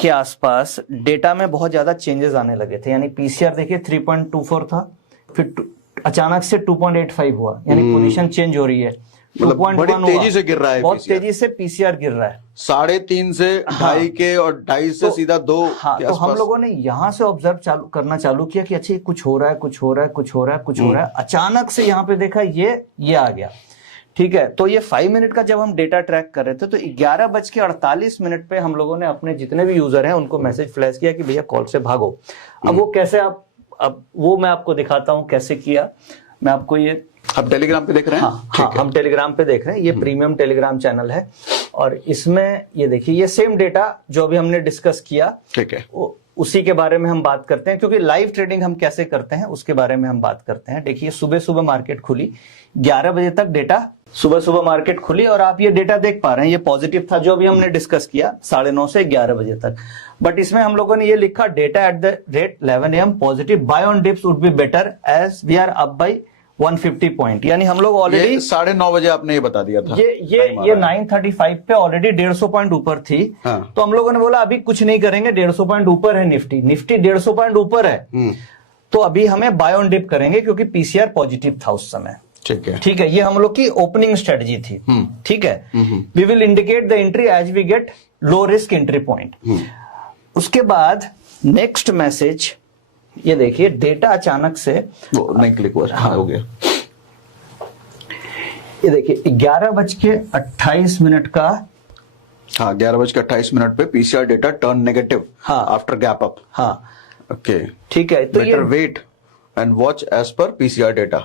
के आसपास डेटा में बहुत ज्यादा चेंजेस आने लगे थे, यानी पीसीआर देखिए 3.24 था, फिर अचानक से 2.85 हुआ, यानी पोजीशन चेंज हो रही है। मतलब बड़ी तेजी से गिर रहा है, बहुत तेजी से पीसीआर गिर रहा है, 3.5 से 2.5 के, और 2.5 से सीधा 2 के तो हम आसपास। लोगों ने यहां से ऑब्जर्व करना चालू किया कि अच्छा कुछ हो रहा है, कुछ हो रहा है, कुछ हो रहा है, कुछ हो रहा है। अचानक से यहाँ पे देखा ये आ गया। ठीक है, तो ये 5 मिनट का जब हम डेटा ट्रैक कर रहे थे, तो 11:48 पे हम लोगों ने अपने जितने भी यूजर हैं उनको मैसेज फ्लैश किया कि भैया कॉल से भागो। अब वो कैसे, अब वो मैं आपको दिखाता हूं कैसे किया। मैं आपको ये, आप टेलीग्राम पे देख रहे हैं? हाँ, हम टेलीग्राम पे देख रहे हैं। ये प्रीमियम टेलीग्राम चैनल है, और इसमें ये देखिए ये सेम डेटा जो अभी हमने डिस्कस किया, ठीक है, उसी के बारे में हम बात करते हैं, क्योंकि लाइव ट्रेडिंग हम कैसे करते हैं उसके बारे में हम बात करते हैं। देखिए सुबह सुबह मार्केट खुली, 11 बजे तक डेटा, सुबह सुबह मार्केट खुली, और आप ये डेटा देख पा रहे हैं, ये पॉजिटिव था जो अभी हमने डिस्कस किया 9:30 से 11 बजे तक। बट इसमें हम लोगों ने ये लिखा, data at the rate 11 AM positive, buy on dips would be better as we are up by 150 point. यानी हम लोग ऑलरेडी 9:30 बजे आपने ये बता दिया था, ये 9:35 पे ऑलरेडी 150 पॉइंट ऊपर थी। हाँ। तो हम लोगों ने बोला अभी कुछ नहीं करेंगे, 150 पॉइंट ऊपर है निफ्टी 150 पॉइंट ऊपर है, तो अभी हमें बाय ऑन डिप करेंगे, क्योंकि पीसीआर पॉजिटिव था उस समय। ठीक है, ये हम लोग की ओपनिंग स्ट्रेटजी थी। ठीक है, we will indicate the entry as we get low risk entry point. उसके बाद नेक्स्ट मैसेज, ये देखिए डेटा अचानक से वो नहीं क्लिक हुआ। हाँ, हो गया। ये देखिए 11:28 का, हाँ, 11:28 पे PCR data turn negative after gap up. हाँ, ओके, ठीक है, तो better wait and watch as per PCR data.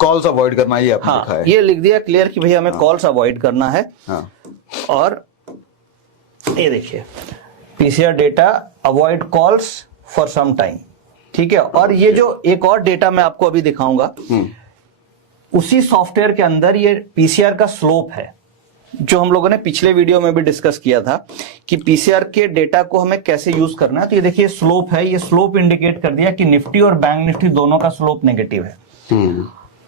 Calls avoid करना, ये आपने लिखा है। ये लिख दिया क्लियर कि भैया हमें कॉल्स अवॉइड करना है। और ये देखिए PCR data avoid calls for some time. ठीक है, और ये जो एक और डेटा मैं आपको अभी दिखाऊंगा, उसी सॉफ्टवेयर के अंदर ये पीसीआर का स्लोप है, जो हम लोगों ने पिछले वीडियो में भी डिस्कस किया था कि पीसीआर के डेटा को हमें कैसे यूज करना है। तो ये देखिए स्लोप है, ये स्लोप इंडिकेट कर दिया कि निफ्टी और बैंक निफ्टी दोनों का स्लोप नेगेटिव है।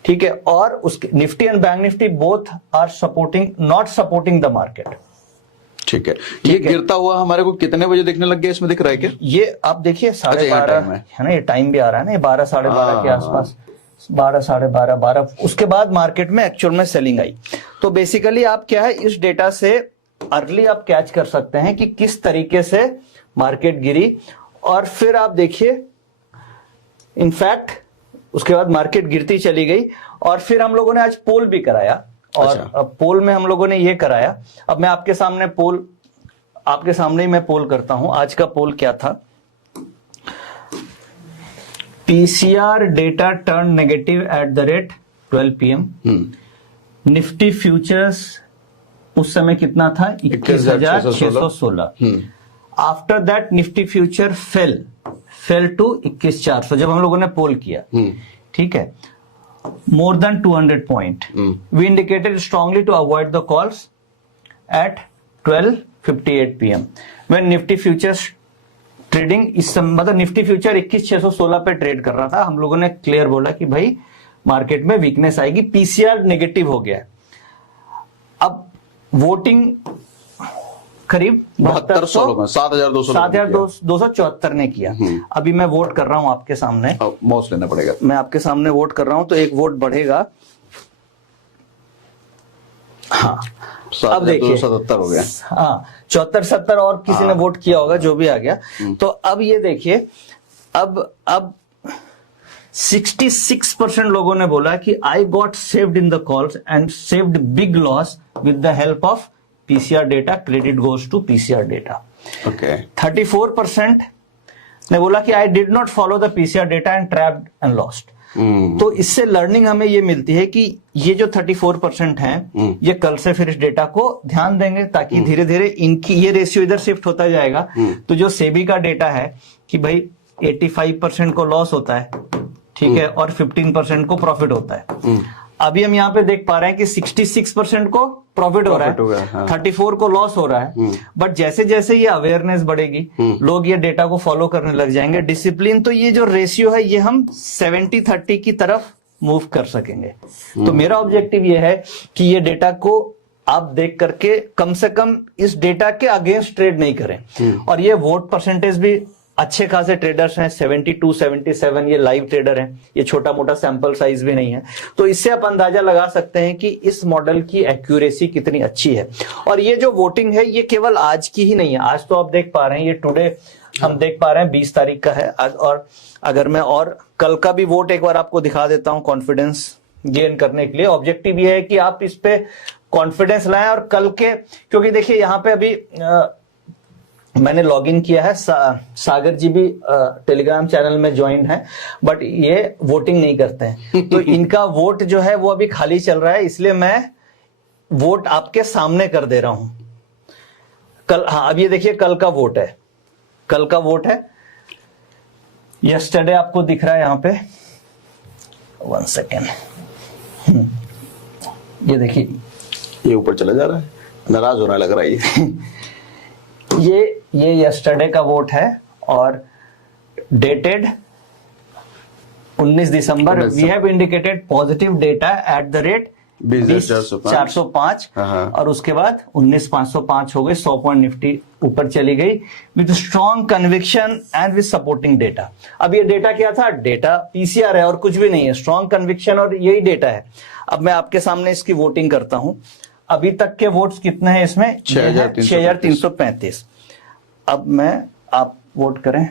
ठीक है, और उसके Nifty and bank Nifty both are supporting, not supporting the market. ठीक है, ये गिरता हुआ हमारे को कितने बजे दिखने लग गया, इसमें दिख रहा है क्या? ये आप देखिए 12:30 है ना, ये टाइम भी आ रहा है ना, ये 12 साढ़े 12 के आसपास, 12 साढ़े 12 12, उसके बाद मार्केट में एक्चुअल में सेलिंग आई। तो बेसिकली आप क्या है, इस डेटा से अर्ली आप कैच कर सकते हैं कि किस तरीके से मार्केट गिरी, और फिर आप देखिए इनफैक्ट उसके बाद मार्केट गिरती चली गई। और फिर हम लोगों ने आज पोल भी कराया, और पोल में हम लोगों ने ये कराया, अब मैं आपके सामने पोल, आपके सामने ही मैं पोल करता हूं। आज का पोल क्या था, PCR data turn negative at the rate 12 PM। Nifty futures उस समय कितना था, 21,616। After that Nifty future fell to 21,400 जब हम लोगों ने पोल किया। ठीक है, more than 200 point. We indicated strongly to avoid the calls at 12:58 PM when Nifty futures trading इस मतलब निफ्टी फ्यूचर 21,616 पे ट्रेड कर रहा था। हम लोगों ने क्लियर बोला कि भाई मार्केट में वीकनेस आएगी, पीसीआर नेगेटिव हो गया है। अब वोटिंग करीब 7,274 ने किया। अभी मैं वोट कर रहा हूं आपके सामने, माउस लेना पड़ेगा, मैं आपके सामने वोट कर रहा हूं, तो एक वोट बढ़ेगा। हाँ, अब देखिए 77 हो गया। हाँ, 74-70 और किसी ने वोट किया होगा, जो भी आ गया। तो अब ये देखिए, अब 66% लोगों ने बोला कि I got saved in the calls and saved big loss with the help of PCR data, credit goes to PCR data. Okay. 34% ने बोला कि I did not follow the PCR data and trapped and lost. तो इससे learning हमें ये मिलती है कि ये जो 34% हैं, ये कल से फिर इस डेटा को ध्यान देंगे, ताकि धीरे धीरे इनकी ये रेशियो इधर शिफ्ट होता जाएगा। तो जो सेबी का डेटा है कि भाई 85% को लॉस होता है, ठीक है, और 15% को प्रॉफिट होता है। अभी हम यहाँ पे देख पा रहे हैं कि 66% को प्रॉफिट हो रहा है, हाँ। 34 को लॉस हो रहा है। बट जैसे जैसे ये अवेयरनेस बढ़ेगी, लोग ये डेटा को फॉलो करने लग जाएंगे, डिसिप्लिन, तो ये जो रेशियो है ये हम 70-30 की तरफ मूव कर सकेंगे। तो मेरा ऑब्जेक्टिव ये है कि ये डेटा को आप देख करके कम से कम इस डेटा के अगेंस्ट ट्रेड नहीं करें। और ये वोट परसेंटेज भी अच्छे खासे ट्रेडर्स हैं, 72-77, ये लाइव ट्रेडर हैं, ये छोटा मोटा सैंपल साइज भी नहीं है। तो इससे आप अंदाजा लगा सकते हैं कि इस मॉडल की एक्यूरेसी कितनी अच्छी है। और ये जो वोटिंग है ये केवल आज की ही नहीं है, आज तो आप देख पा रहे हैं, ये टुडे हम देख पा रहे हैं 20 तारीख का है। और अगर मैं और कल का भी वोट एक बार आपको दिखा देता हूं, कॉन्फिडेंस गेन करने के लिए। ऑब्जेक्टिव ये है कि आप इस पे कॉन्फिडेंस लाएं, और कल के, क्योंकि देखिए यहाँ पे अभी मैंने लॉगिन किया है, सागर जी भी टेलीग्राम चैनल में ज्वाइन है, बट ये वोटिंग नहीं करते हैं। तो इनका वोट जो है वो अभी खाली चल रहा है, इसलिए मैं वोट आपके सामने कर दे रहा हूं कल। हाँ, अब ये देखिए कल का वोट है, कल का वोट है। यस्टरडे आपको दिख रहा है यहाँ पे, 1 सेकेंड, ये देखिए ये ऊपर चला जा रहा है, नाराज होने लग रहा है ये यस्टरडे का वोट है, और डेटेड 19 दिसंबर। We have indicated positive data at the rate 20,405, और उसके बाद 19,505 हो गए, 100 पॉइंट निफ्टी ऊपर चली गई with strong conviction and with supporting data. अब ये डेटा क्या था? डेटा पीसीआर है और कुछ भी नहीं है, स्ट्रॉन्ग कन्विक्शन, और यही डेटा है। अब मैं आपके सामने इसकी वोटिंग करता हूं। अभी तक के वोट्स कितने हैं इसमें? 6,335। अब आप वोट करें।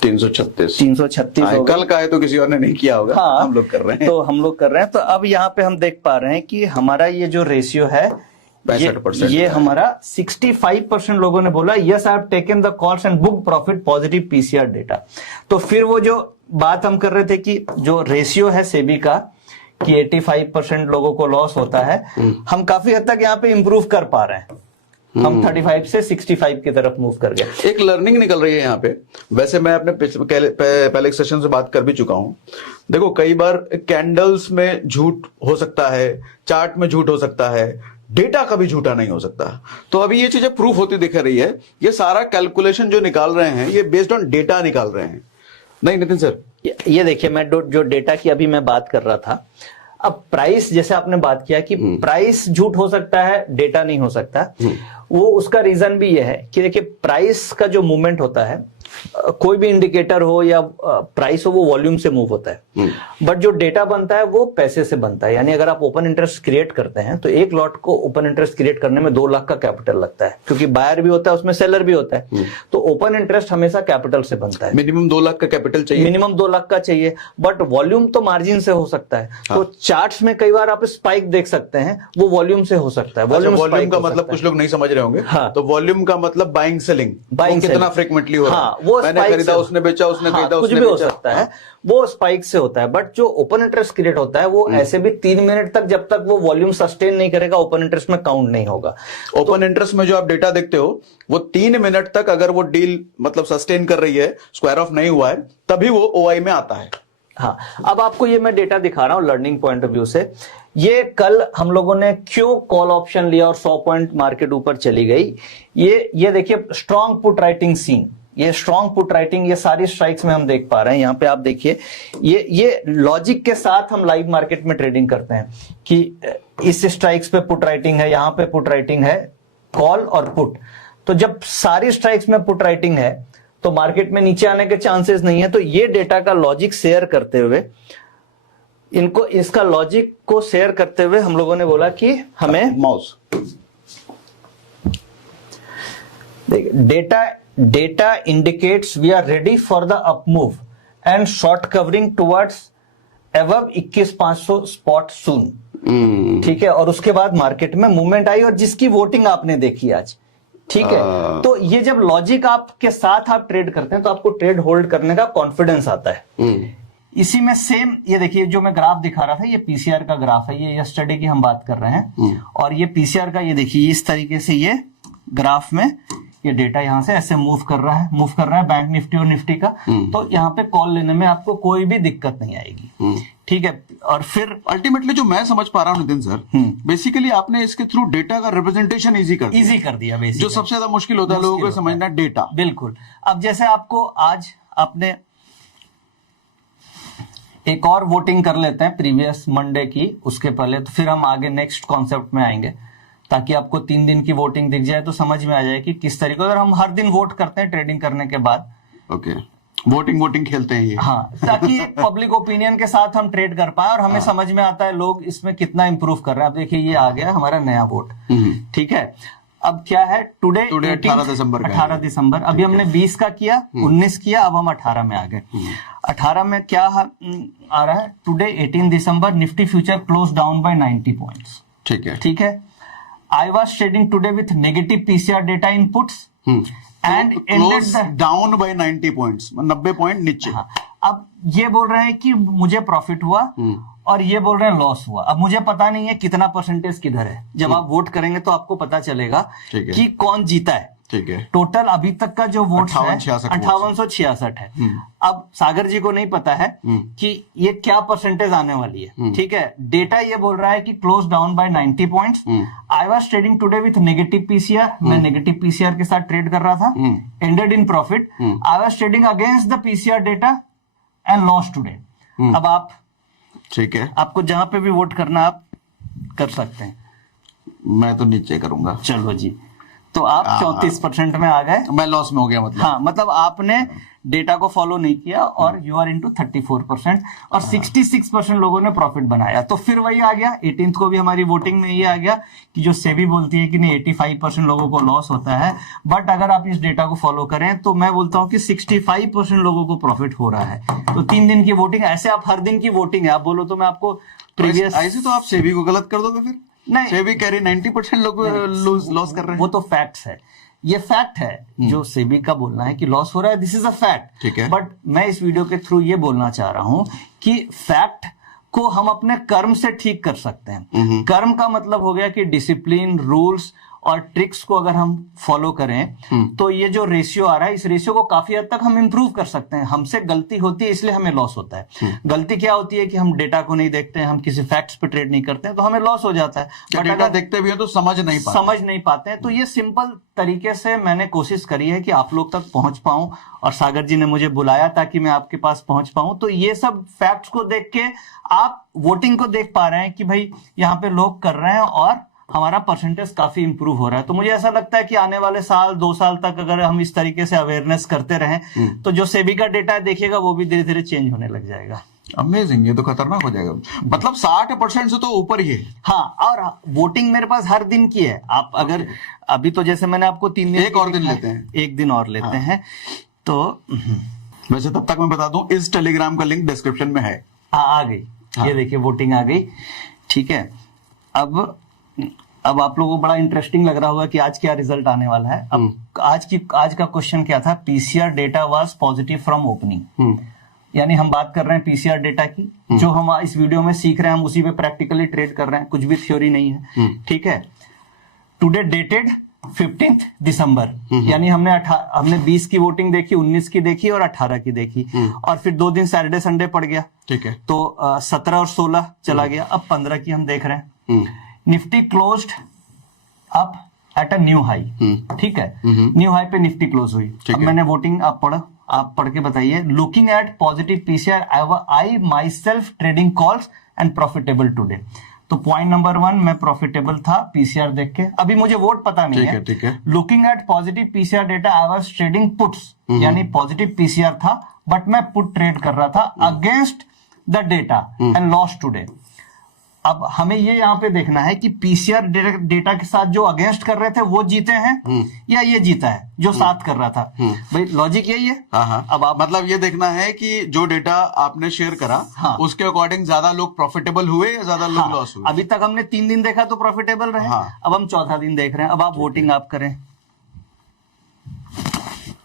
336 कल का है, तो किसी और ने नहीं किया होगा। हाँ, हम लोग कर रहे हैं, तो हम लोग कर रहे हैं। तो अब यहाँ पे हम देख पा रहे हैं कि हमारा ये जो रेशियो है 65% ये हमारा 65% लोगों ने बोला yes I have taken the calls and book profit positive PCR data. तो फिर वो जो बात हम कर रहे थे कि जो रेशियो है सेबी का कि 85% लोगों को लॉस होता है, हम काफी हद तक यहाँ पे इंप्रूव कर पा रहे हैं। हम 35 से 65 की तरफ मूव कर गए। एक लर्निंग निकल रही है यहाँ पे। वैसे मैं अपने पहले सेशन से बात कर भी चुका हूं। देखो, कई बार कैंडल्स में झूठ हो सकता है, चार्ट में झूठ हो सकता है, डेटा कभी झूठा नहीं हो सकता। तो अभी ये चीजें प्रूफ होती दिख रही है। ये सारा कैलकुलेशन जो निकाल रहे हैं ये बेस्ड ऑन डेटा निकाल रहे हैं, नहीं नितिन सर? ये देखिए, मैं जो डेटा की अभी मैं बात कर रहा था, अब प्राइस, जैसे आपने बात किया कि प्राइस झूठ हो सकता है, डेटा नहीं हो सकता, वो उसका रीजन भी ये है कि देखिए प्राइस का जो मूवमेंट होता है, कोई भी इंडिकेटर हो या प्राइस हो, वो वॉल्यूम से मूव होता है। बट जो डेटा बनता है वो पैसे से बनता है। यानी अगर आप ओपन इंटरेस्ट क्रिएट करते हैं तो एक लॉट को ओपन इंटरेस्ट क्रिएट करने में 2 लाख का कैपिटल लगता है, क्योंकि बायर भी होता है उसमें, सेलर भी होता है। तो ओपन इंटरेस्ट हमेशा कैपिटल से बनता है। मिनिमम 2 लाख का कैपिटल चाहिए, मिनिमम 2 लाख का चाहिए। बट वॉल्यूम तो मार्जिन से हो सकता है। तो चार्ट्स में कई बार आप स्पाइक देख सकते हैं, वो वॉल्यूम से हो सकता है। वॉल्यूम का मतलब कुछ लोग नहीं समझ रहे होंगे। तो वॉल्यूम का मतलब बाइंग सेलिंग, कितना फ्रीक्वेंटली हो रहा है, वो मैंने खरीदा, उसने बेचा, उसने खरीदा, कुछ भी हो सकता है, वो स्पाइक से होता है। बट जो ओपन इंटरेस्ट क्रिएट होता है वो ऐसे भी 3 मिनट तक, जब तक वो वॉल्यूम सस्टेन नहीं करेगा, ओपन इंटरेस्ट में काउंट नहीं होगा। ओपन इंटरेस्ट में जो आप डेटा देखते हो वो 3 मिनट तक अगर वो डील मतलब सस्टेन कर रही है, स्क्वायर ऑफ नहीं हुआ है, तभी वो ओआई में आता है। हाँ, अब आपको ये मैं डेटा दिखा रहा हूं लर्निंग पॉइंट ऑफ व्यू से। ये कल हम लोगों ने क्यों कॉल ऑप्शन लिया और 100 पॉइंट मार्केट ऊपर चली गई, ये देखिए स्ट्रॉन्ग पुट राइटिंग सीन, ये स्ट्रॉन्ग पुट राइटिंग, ये सारी स्ट्राइक्स में हम देख पा रहे हैं। यहाँ पे आप देखिए ये लॉजिक के साथ हम लाइव मार्केट में ट्रेडिंग करते हैं कि इस स्ट्राइक्स पे पुट राइटिंग है, यहाँ पे पुट राइटिंग है, कॉल और पुट। तो जब सारी स्ट्राइक्स में पुट राइटिंग है तो मार्केट में नीचे आने के चांसेस नहीं है। तो ये डेटा का लॉजिक शेयर करते हुए, इसका लॉजिक को शेयर करते हुए हम लोगों ने बोला कि हमें माउस data indicates we are ready for the up move and short covering towards above 21,500 spot soon. ठीक है, और उसके बाद मार्केट में मूवमेंट आई और जिसकी वोटिंग आपने देखी आज। ठीक है, तो ये जब लॉजिक आपके साथ आप ट्रेड करते हैं तो आपको ट्रेड होल्ड करने का कॉन्फिडेंस आता है। इसी में सेम ये देखिए जो मैं ग्राफ दिखा रहा था, ये पीसीआर का ग्राफ है, ये यस्टरडे की हम बात कर रहे हैं, और ये पीसीआर का ये देखिए इस तरीके से ये ग्राफ में ये डेटा यहां से ऐसे मूव कर रहा है बैंक निफ्टी और निफ्टी का। तो यहाँ पे कॉल लेने में आपको कोई भी दिक्कत नहीं आएगी। ठीक है, और फिर अल्टीमेटली जो मैं समझ पा रहा हूँ नितिन सर, बेसिकली आपने इसके थ्रू डेटा का रिप्रेजेंटेशन इजी कर दिया बेसिकली। जो सबसे ज्यादा मुश्किल होता है लोगों को समझना, डेटा। बिल्कुल। अब जैसे आपको आज आपने एक और वोटिंग कर लेते हैं प्रीवियस मंडे की, उसके पहले, तो फिर हम आगे नेक्स्ट कॉन्सेप्ट में आएंगे ताकि आपको 3 दिन की वोटिंग दिख जाए तो समझ में आ जाए कि किस तरीके, अगर हम हर दिन वोट करते हैं ट्रेडिंग करने के बाद, ओके, वोटिंग खेलते हैं ये, हाँ, ताकि एक पब्लिक ओपिनियन के साथ हम ट्रेड कर पाए और हमें समझ में आता है लोग इसमें कितना इंप्रूव कर रहे हैं। अब देखिए ये आ गया हमारा नया वोट। ठीक है, अब क्या है, टुडे 18 दिसंबर, 18 दिसंबर, अभी हमने 20 का किया, 19 किया, अब हम 18 में आ गए। 18 में क्या आ रहा है, today 18 December, Nifty future close down by 90 points. ठीक है, I was trading today with negative PCR data inputs and ended down by 90 points, 90 point नीचे। हाँ, अब ये बोल रहे हैं कि मुझे प्रॉफिट हुआ और ये बोल रहे हैं लॉस हुआ। अब मुझे पता नहीं है कितना परसेंटेज किधर है, जब आप वोट करेंगे तो आपको पता चलेगा कि कौन जीता है। ठीक है, टोटल अभी तक का जो वोट है 5866 है। अब सागर जी को नहीं पता है कि ये क्या परसेंटेज आने वाली है। ठीक है, डेटा ये बोल रहा है कि close down by 90 points. I was trading today with negative PCR, मैं नेगेटिव पीसीआर के साथ ट्रेड कर रहा था, ended in profit. I was trading against the PCR data and loss today. अब आप, ठीक है, आपको जहां पे भी वोट करना आप कर सकते हैं। मैं तो नीचे करूंगा। चलो जी, तो आप 34% में आ गए, मैं लॉस में हो गया मतलब। हाँ, मतलब आपने डेटा को फॉलो नहीं किया और यू आर इनटू 34%, और 66% लोगों ने प्रॉफिट बनाया। तो फिर वही आ गया, 18th को भी हमारी वोटिंग में ये आ गया कि जो सेबी बोलती है कि नहीं 85% लोगों को लॉस होता है, बट अगर आप इस डेटा को फॉलो करें तो मैं बोलता हूं कि 65% लोगों को प्रॉफिट हो रहा है। तो 3 दिन की वोटिंग, ऐसे आप हर दिन की वोटिंग है, आप बोलो तो मैं आपको प्रीवियस, ऐसे तो आप सेबी को गलत कर दोगे फिर। नहीं, सेबी कह रही 90% लोग लॉस कर रहे हैं। वो तो फैक्ट्स है, ये फैक्ट है जो सेबी का बोलना है कि लॉस हो रहा है, दिस इज अ फैक्ट। ठीक है, बट मैं इस वीडियो के थ्रू ये बोलना चाह रहा हूं कि फैक्ट को हम अपने कर्म से ठीक कर सकते हैं। कर्म का मतलब हो गया कि डिसिप्लिन, रूल्स और ट्रिक्स को अगर हम फॉलो करें तो ये जो रेशियो आ रहा है, इस रेशियो को काफी हद तक हम इंप्रूव कर सकते हैं। हमसे गलती होती है इसलिए हमें लॉस होता है। गलती क्या होती है कि हम डेटा को नहीं देखते हैं, हम किसी फैक्ट्स पे ट्रेड नहीं करते हैं, तो हमें लॉस हो जाता है। बट डेटा देखते भी हो तो समझ नहीं पाते हैं। तो ये सिंपल तरीके से मैंने कोशिश करी है कि आप लोग तक पहुंच पाऊं, और सागर जी ने मुझे बुलाया ताकि मैं आपके पास पहुंच पाऊं। तो ये सब फैक्ट्स को देख के आप वोटिंग को देख पा रहे हैं कि भाई यहाँ पे लोग कर रहे हैं और हमारा परसेंटेज काफी इंप्रूव हो रहा है। तो मुझे ऐसा लगता है कि आने वाले साल 2 साल तक अगर हम इस तरीके से अवेयरनेस करते रहें तो जो सेबी का डेटा देखिएगा वो भी धीरे धीरे चेंज होने लग जाएगा। अमेजिंग, ये तो खतरनाक हो जाएगा। मतलब 60% से तो ऊपर ही है। हाँ, और वोटिंग मेरे पास हर दिन की है। आप अगर अभी तो जैसे मैंने आपको 3 दिन, एक और दिन लेते हैं, एक दिन और लेते हैं। तो वैसे तब तक मैं बता दूं, इस टेलीग्राम का लिंक डिस्क्रिप्शन में है। आ गई, ये देखिए वोटिंग आ गई। ठीक है, अब आप लोगों को बड़ा इंटरेस्टिंग लग रहा होगा कि आज क्या रिजल्ट आने वाला है। अब आज का क्वेश्चन क्या था, PCR data was positive from opening. यानी हम बात कर रहे हैं पीसीआर डेटा की, जो हम इस वीडियो में सीख रहे हैं, हम उसी पे प्रैक्टिकली ट्रेड कर रहे हैं, कुछ भी थ्योरी नहीं है। ठीक है, टुडे डेटेड 15 दिसंबर, यानी हमने 20 की वोटिंग देखी, 19 की देखी और 18 की देखी, और फिर 2 दिन सैटरडे संडे पड़ गया, ठीक है, तो 17 और 16 चला गया। अब 15 की हम देख रहे हैं। Nifty closed up at a new high, ठीक है, न्यू हाई पे निफ्टी क्लोज हुई। अब मैंने वोटिंग आप पढ़ के बताइए। Looking at positive PCR, I my self trading calls and profitable today. तो पॉइंट नंबर 1, मैं प्रॉफिटेबल था पीसीआर देख के, अभी मुझे वोट पता नहीं है, ठीक है। Looking at positive PCR data, I was trading puts, यानी पॉजिटिव पीसीआर था बट मैं पुट ट्रेड कर रहा था against the data and lost today. अब हमें ये यहाँ पे देखना है कि पीसीआर डेटा के साथ जो अगेंस्ट कर रहे थे वो जीते हैं या ये जीता है जो साथ कर रहा था। भाई लॉजिक यही है। अब आप मतलब ये देखना है कि जो डेटा आपने शेयर करा, उसके अकॉर्डिंग ज्यादा लोग प्रॉफिटेबल हुए या ज्यादा लोग लॉस हुए। अभी तक हमने 3 दिन देखा तो प्रॉफिटेबल रहे, अब हम चौथा दिन देख रहे हैं। अब आप वोटिंग आप करें।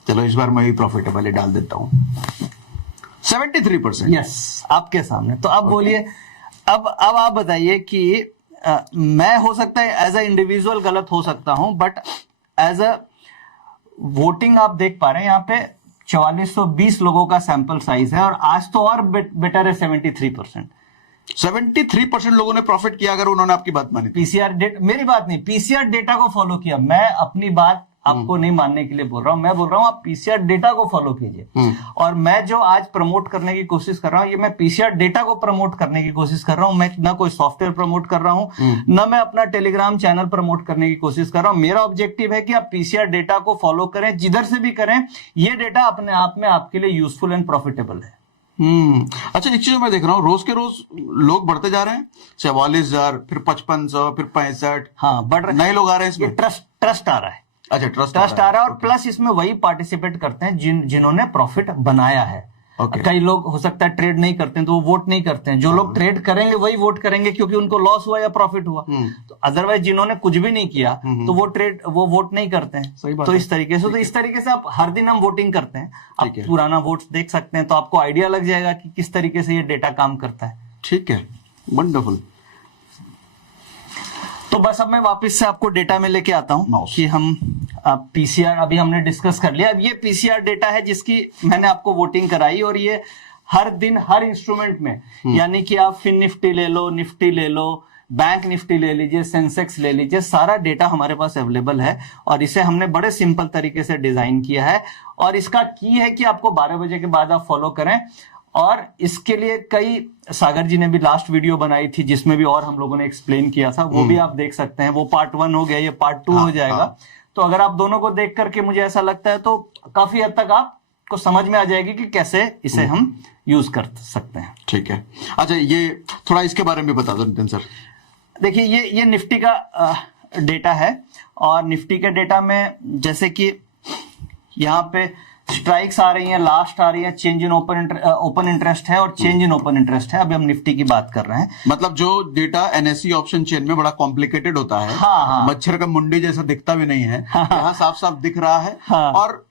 चलो इस बार मैं भी प्रॉफिटेबल ही डाल देता हूँ, 73%। यस, आपके सामने। तो अब बोलिए, अब आप बताइए कि मैं हो सकता है एज अ इंडिविजुअल गलत हो सकता हूं, बट एज अ वोटिंग आप देख पा रहे हैं यहाँ पे 4420 लोगों का सैंपल साइज है, और आज तो और बेटर है 73%। 73% लोगों ने प्रॉफिट किया अगर उन्होंने आपकी बात मानी। पीसीआर डेटा, मेरी बात नहीं, पीसीआर डेटा को फॉलो किया। मैं अपनी बात आपको नहीं मानने के लिए बोल रहा हूं, मैं बोल रहा हूं आप पीसीआर डेटा को फॉलो कीजिए। और मैं जो आज प्रमोट करने की कोशिश कर रहा हूं, ये मैं पीसीआर डेटा को प्रमोट करने की कोशिश कर रहा हूं। मैं ना कोई सॉफ्टवेयर प्रमोट कर रहा हूं, ना मैं अपना टेलीग्राम चैनल प्रमोट करने की कोशिश कर रहा हूं। मेरा ऑब्जेक्टिव है कि आप पीसीआर डेटा को फॉलो करें, जिधर से भी करें। ये डेटा अपने आप में आपके लिए यूजफुल एंड प्रॉफिटेबल है। अच्छा, एक चीज मैं देख रहा हूँ, रोज के रोज लोग बढ़ते जा रहे हैं, 44,000, फिर 5500, फिर 65। हाँ, बढ़ रहे, नए लोग आ रहे हैं इसमें। ट्रस्ट आ रहा है। अच्छा, ट्रस्ट आ रहा है, और प्लस इसमें वही पार्टिसिपेट करते हैं जिन्होंने प्रॉफिट बनाया है। कई लोग हो सकता है ट्रेड नहीं करते हैं तो वो वोट नहीं करते हैं। जो लोग ट्रेड करेंगे वही वोट करेंगे, क्योंकि उनको लॉस हुआ या प्रॉफिट हुआ। तो अदरवाइज जिन्होंने कुछ भी नहीं किया तो वो वोट नहीं करते हैं। तो इस तरीके से आप हर दिन हम वोटिंग करते हैं। आप पुराना वोट देख सकते हैं, तो आपको आइडिया लग जाएगा कि किस तरीके से ये डेटा काम करता है। ठीक है, वंडरफुल। तो बस अब मैं वापस से आपको डेटा में लेके आता हूं कि हम पीसीआर अभी हमने डिस्कस कर लिया। अब ये पीसीआर डेटा है जिसकी मैंने आपको वोटिंग कराई, और ये हर दिन हर इंस्ट्रूमेंट में, यानी कि आप फिन निफ्टी ले लो, निफ्टी ले लो, बैंक निफ्टी ले लीजिए, सेंसेक्स ले लीजिए, सारा डेटा हमारे पास अवेलेबल है। और इसे हमने बड़े सिंपल तरीके से डिजाइन किया है, और इसका की है कि आपको 12 बजे के बाद आप फॉलो करें। और इसके लिए कई, सागर जी ने भी लास्ट वीडियो बनाई थी जिसमें भी और हम लोगों ने एक्सप्लेन किया था, वो भी आप देख सकते हैं। वो पार्ट 1 हो गया, ये पार्ट 2 हो जाएगा। तो अगर आप दोनों को देख करके, मुझे ऐसा लगता है तो काफी हद तक आपको समझ में आ जाएगी कि कैसे इसे हम यूज कर सकते हैं। ठीक है। अच्छा, ये थोड़ा इसके बारे में बता दो नितिन सर। देखिए, ये निफ्टी का डेटा है, और निफ्टी के डेटा में जैसे कि यहाँ पे स्ट्राइक्स आ रही हैं, लास्ट आ रही है, चेंज इन ओपन इंटरेस्ट है और चेंज इन ओपन इंटरेस्ट है। अभी हम निफ्टी की बात कर रहे हैं। मतलब जो डेटा एनएसई ऑप्शन चेन में बड़ा कॉम्प्लिकेटेड होता है, मच्छर का मुंडी जैसा दिखता भी नहीं है, यहाँ साफ साफ दिख रहा है, और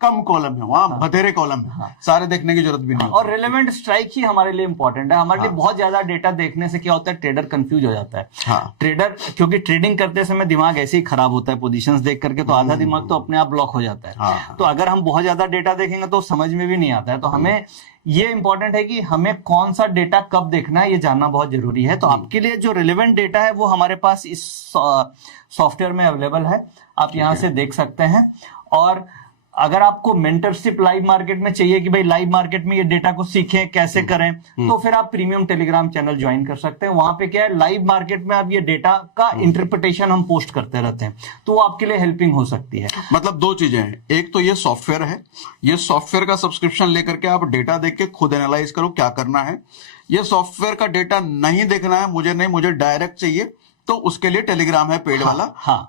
कम कॉलम है, वहां बधेरे कॉलम है, सारे देखने की जरूरत भी नहीं। और रिलेवेंट स्ट्राइक ही हमारे लिए इंपॉर्टेंट है। हमारे लिए बहुत ज्यादा डेटा देखने से क्या होता है, ट्रेडर कंफ्यूज हो जाता है। ट्रेडर, क्योंकि ट्रेडिंग करते समय दिमाग ऐसे ही खराब होता है पोजीशंस देख करके, तो आधा दिमाग तो अपने आप ब्लॉक हो जाता है। तो अगर हम बहुत ज्यादा डेटा देखेंगे तो समझ में भी नहीं आता है। तो हमें ये इंपॉर्टेंट है कि हमें कौन सा डेटा कब देखना है, ये जानना बहुत जरूरी है। तो आपके लिए जो रिलेवेंट डेटा है वो हमारे पास इस सॉफ्टवेयर में अवेलेबल है, आप यहां से देख सकते हैं। और अगर आपको मेंटरशिप लाइव मार्केट में चाहिए कि भाई लाइव मार्केट में ये डेटा को सीखें कैसे करें, तो फिर आप प्रीमियम टेलीग्राम चैनल ज्वाइन कर सकते हैं। वहां पे क्या है, लाइव मार्केट में आप ये डेटा का इंटरप्रिटेशन हम पोस्ट करते रहते हैं, तो वो आपके लिए हेल्पिंग हो सकती है। मतलब 2 चीजें हैं, एक तो ये सॉफ्टवेयर है, ये सॉफ्टवेयर का सब्सक्रिप्शन लेकर के आप डेटा देख के खुद एनालाइज करो क्या करना है। ये सॉफ्टवेयर का डेटा नहीं देखना है, मुझे डायरेक्ट चाहिए, तो उसके लिए टेलीग्राम है पेड वाला,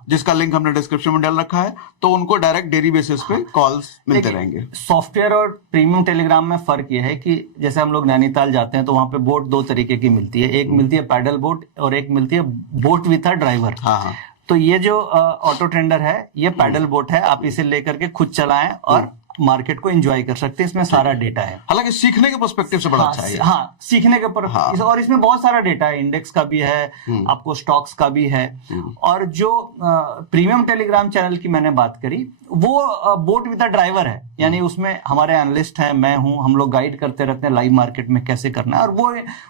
जिसका लिंक हमने डिस्क्रिप्शन में डाल रखा है। तो उनको डायरेक्ट डेली बेसिस पे कॉल्स मिलते रहेंगे। सॉफ्टवेयर और प्रीमियम टेलीग्राम में फर्क यह है कि जैसे हम लोग नैनीताल जाते हैं तो वहां पे बोट 2 तरीके की मिलती है, एक मिलती है पैडल बोट और एक मिलती है बोट विथ अ ड्राइवर। तो ये जो ऑटो ट्रेंडर है, ये पैडल बोट है, आप इसे लेकर के खुद चलाएं और मार्केट को एंजॉय कर सकते हैं। इसमें सारा डेटा है, हालांकि सीखने के पर्सपेक्टिव से बड़ा अच्छा है। हाँ, सीखने के पर और इसमें बहुत सारा डेटा है, इंडेक्स का भी है, आपको स्टॉक्स का भी है। और जो प्रीमियम टेलीग्राम चैनल की मैंने बात करी, वो बोट विद द ड्राइवर है, यानी उसमें हमारे एनालिस्ट है, मैं हूं, हम लोग गाइड करते रहते हैं लाइव मार्केट में कैसे करना है। और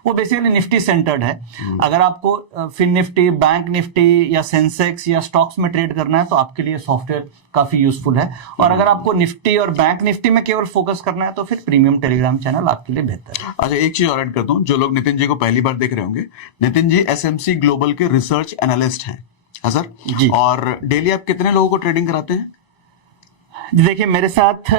वो बेसिकली निफ्टी सेंटर्ड है। अगर आपको फिन निफ्टी, बैंक निफ्टी या सेंसेक्स या स्टॉक्स में ट्रेड करना है तो आपके लिए सॉफ्टवेयर काफी यूजफुल है। और अगर आपको निफ्टी और बैंक निफ्टी में केवल फोकस करना है तो फिर प्रीमियम टेलीग्राम चैनल आपके लिए बेहतर है। अच्छा, एक चीज और ऐड करता हूं, जो लोग नितिन जी को पहली बार देख रहे होंगे, नितिन जी एसएमसी ग्लोबल के रिसर्च एनालिस्ट हैं। हाँ सर जी। और डेली आप कितने लोगों को ट्रेडिंग कराते हैं? देखिए, मेरे साथ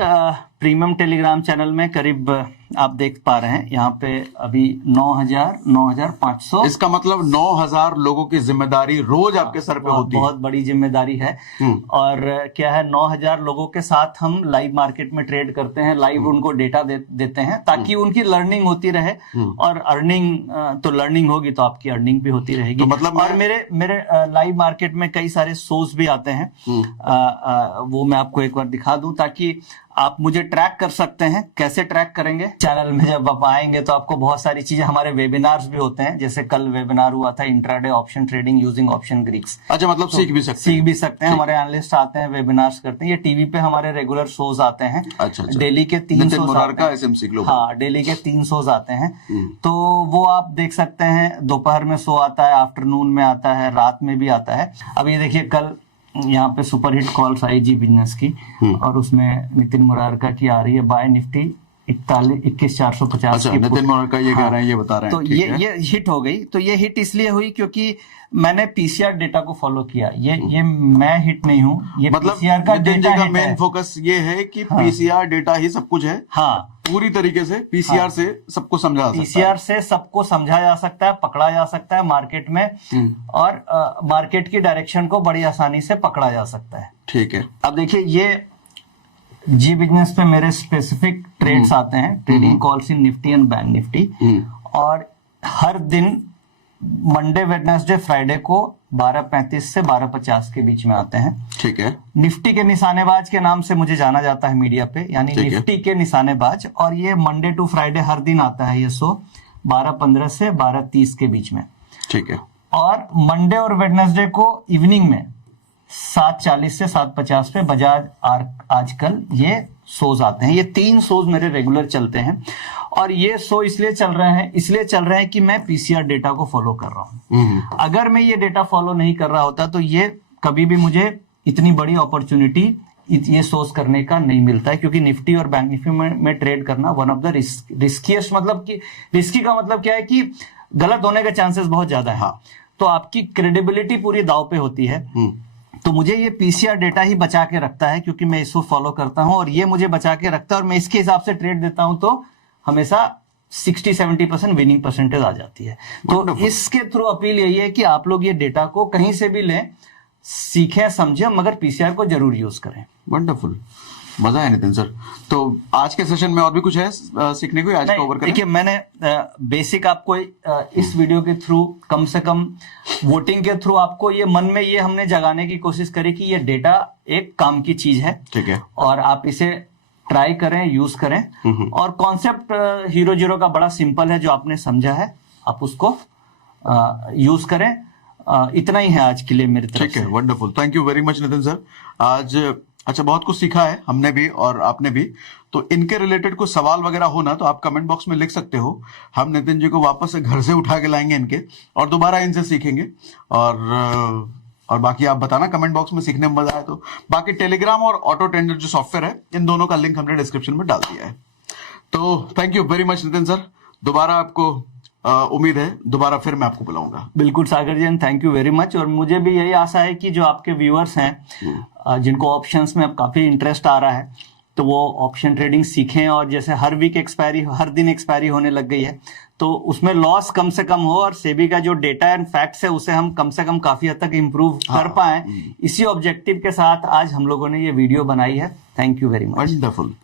प्रीमियम टेलीग्राम चैनल में करीब आप देख पा रहे हैं यहाँ पे अभी 9,500। इसका मतलब 9,000 लोगों की जिम्मेदारी रोज आपके सर पे होती है। बहुत बड़ी जिम्मेदारी है। और क्या है, 9,000 लोगों के साथ हम लाइव मार्केट में ट्रेड करते हैं, लाइव उनको डेटा देते हैं ताकि उनकी लर्निंग होती रहे। और अर्निंग तो लर्निंग होगी तो आपकी अर्निंग भी होती रहेगी। तो मतलब और मेरे लाइव मार्केट में कई सारे शोज भी आते हैं, वो मैं आपको एक बार दिखा दूं ताकि आप मुझे ट्रैक कर सकते हैं। कैसे ट्रैक करेंगे? चैनल में जब आप आएंगे तो आपको बहुत सारी चीजें, हमारे वेबिनार्स भी होते हैं, जैसे कल वेबिनार हुआ था intraday option trading using option Greeks. अच्छा, मतलब सीख भी सकते हैं। हमारे एनालिस्ट आते हैं, वेबिनार्स करते हैं। ये टीवी पे हमारे रेगुलर शोज आते हैं। अच्छा। डेली के 3 शोज आते हैं। SMC global. हाँ, डेली के 3 शोज आते हैं। तो वो आप देख सकते हैं। दोपहर में शो आता है, आफ्टरनून में आता है, रात में भी आता है। अब ये देखिए, कल यहाँ पे सुपरहिट कॉल्स आई जी बिजनेस की, और उसमें नितिन मुरारका की आ रही है बाय निफ्टी 21,450। अच्छा, नितिन मुरारका ये कह रहे हैं, ये बता रहे हैं। तो ये हिट हो गई। तो ये हिट इसलिए हुई क्योंकि मैंने पीसीआर डेटा को फॉलो किया। ये मैं हिट नहीं हूँ, ये मतलब पीसीआर का डेटा का मेन फोकस ये है कि पीसीआर डेटा ही सब कुछ है। हाँ, पूरी तरीके से पीसीआर से सबको समझा सकता है। पीसीआर से सबको समझा जा सकता है, पकड़ा जा सकता है मार्केट में, और मार्केट की डायरेक्शन को बड़ी आसानी से पकड़ा जा सकता है। ठीक है। अब देखिए, ये जी बिजनेस पे मेरे स्पेसिफिक ट्रेड्स आते हैं, trading calls in Nifty and bank Nifty, और हर दिन मंडे, वेडनेसडे, फ्राइडे को 12:35 से 12:50 के बीच में आते हैं। ठीक है। निफ्टी के निशानेबाज के नाम से मुझे जाना जाता है मीडिया पे, यानी निफ्टी के निशानेबाज। और ये मंडे टू फ्राइडे हर दिन आता है ये शो, 12:15 से 12:30 के बीच में। ठीक है। और मंडे और वेडनेसडे को इवनिंग में 7:40 से 7:50 पे बजाज आजकल ये शोज आते हैं। ये 3 शोज मेरे रेगुलर चलते हैं। और ये शो इसलिए चल रहे हैं कि मैं पीसीआर डेटा को फॉलो कर रहा हूं। अगर मैं ये डेटा फॉलो नहीं कर रहा होता तो ये कभी भी मुझे इतनी बड़ी अपॉर्चुनिटी ये सोर्स करने का नहीं मिलता है, क्योंकि निफ्टी और बैंक निफ्टी में ट्रेड करना वन ऑफ द रिस्कीएस्ट, मतलब कि रिस्की का मतलब क्या है कि गलत होने के चांसेस बहुत ज्यादा है। तो आपकी क्रेडिबिलिटी पूरी दांव पे होती है। तो मुझे ये पीसीआर डेटा ही बचा के रखता है, क्योंकि मैं इसको फॉलो करता हूं और ये मुझे बचा के रखता है, और मैं इसके हिसाब से ट्रेड देता हूं तो हमेशा 60-70% विनिंग परसेंटेज आ जाती है। तो इसके थ्रू अपील यही है कि आप लोग ये डेटा को कहीं से भी लें, सीखें, समझें, मगर पीसीआर को जरूर यूज करें। वंडरफुल, मजा है नितिन सर। तो आज के सेशन में और भी कुछ है सीखने को, आज कवर करें? देखिए, मैंने बेसिक आपको इस वीडियो के थ्रू, कम से कम वोटिंग के थ्रू, आपको ये मन में ये हमने जगाने की कोशिश करी कि ये डेटा एक काम की चीज है। ठीक है। और आप इसे ट्राई करें, यूज करें। और कॉन्सेप्ट हीरो जीरो का बड़ा सिंपल है, जो आपने समझा है आप उसको यूज करें। इतना ही है आज के लिए मेरी तरफ से। ठीक है, wonderful, thank you very much Nitin sir. आज अच्छा, बहुत कुछ सीखा है हमने भी और आपने भी। तो इनके रिलेटेड कोई सवाल वगैरह हो ना तो आप कमेंट बॉक्स में लिख सकते हो। हम नितिन जी को वापस से घर से उठा के लाएंगे इनके, और दोबारा इनसे सीखेंगे। और बाकी आप बताना कमेंट बॉक्स में, सीखने में मजा आए तो। बाकी टेलीग्राम और ऑटो ट्रेडर जो सॉफ्टवेयर है, इन दोनों का लिंक हमने डिस्क्रिप्शन में डाल दिया है। तो thank you very much Nitin sir. दोबारा आपको उम्मीद है दोबारा फिर मैं आपको बुलाऊंगा। बिल्कुल सागर जी, थैंक यू वेरी मच। और मुझे भी यही आशा है कि जो आपके व्यूअर्स हैं, जिनको ऑप्शंस में अब काफी इंटरेस्ट आ रहा है, तो वो ऑप्शन ट्रेडिंग सीखें। और जैसे हर वीक एक्सपायरी, हर दिन एक्सपायरी होने लग गई है, तो उसमें लॉस कम से कम हो, और सेबी का जो डेटा एंड फैक्ट्स है उसे हम कम से कम काफी हद तक इंप्रूव कर पाए। इसी ऑब्जेक्टिव के साथ आज हम लोगों ने ये वीडियो बनाई है। Thank you very much. Wonderful.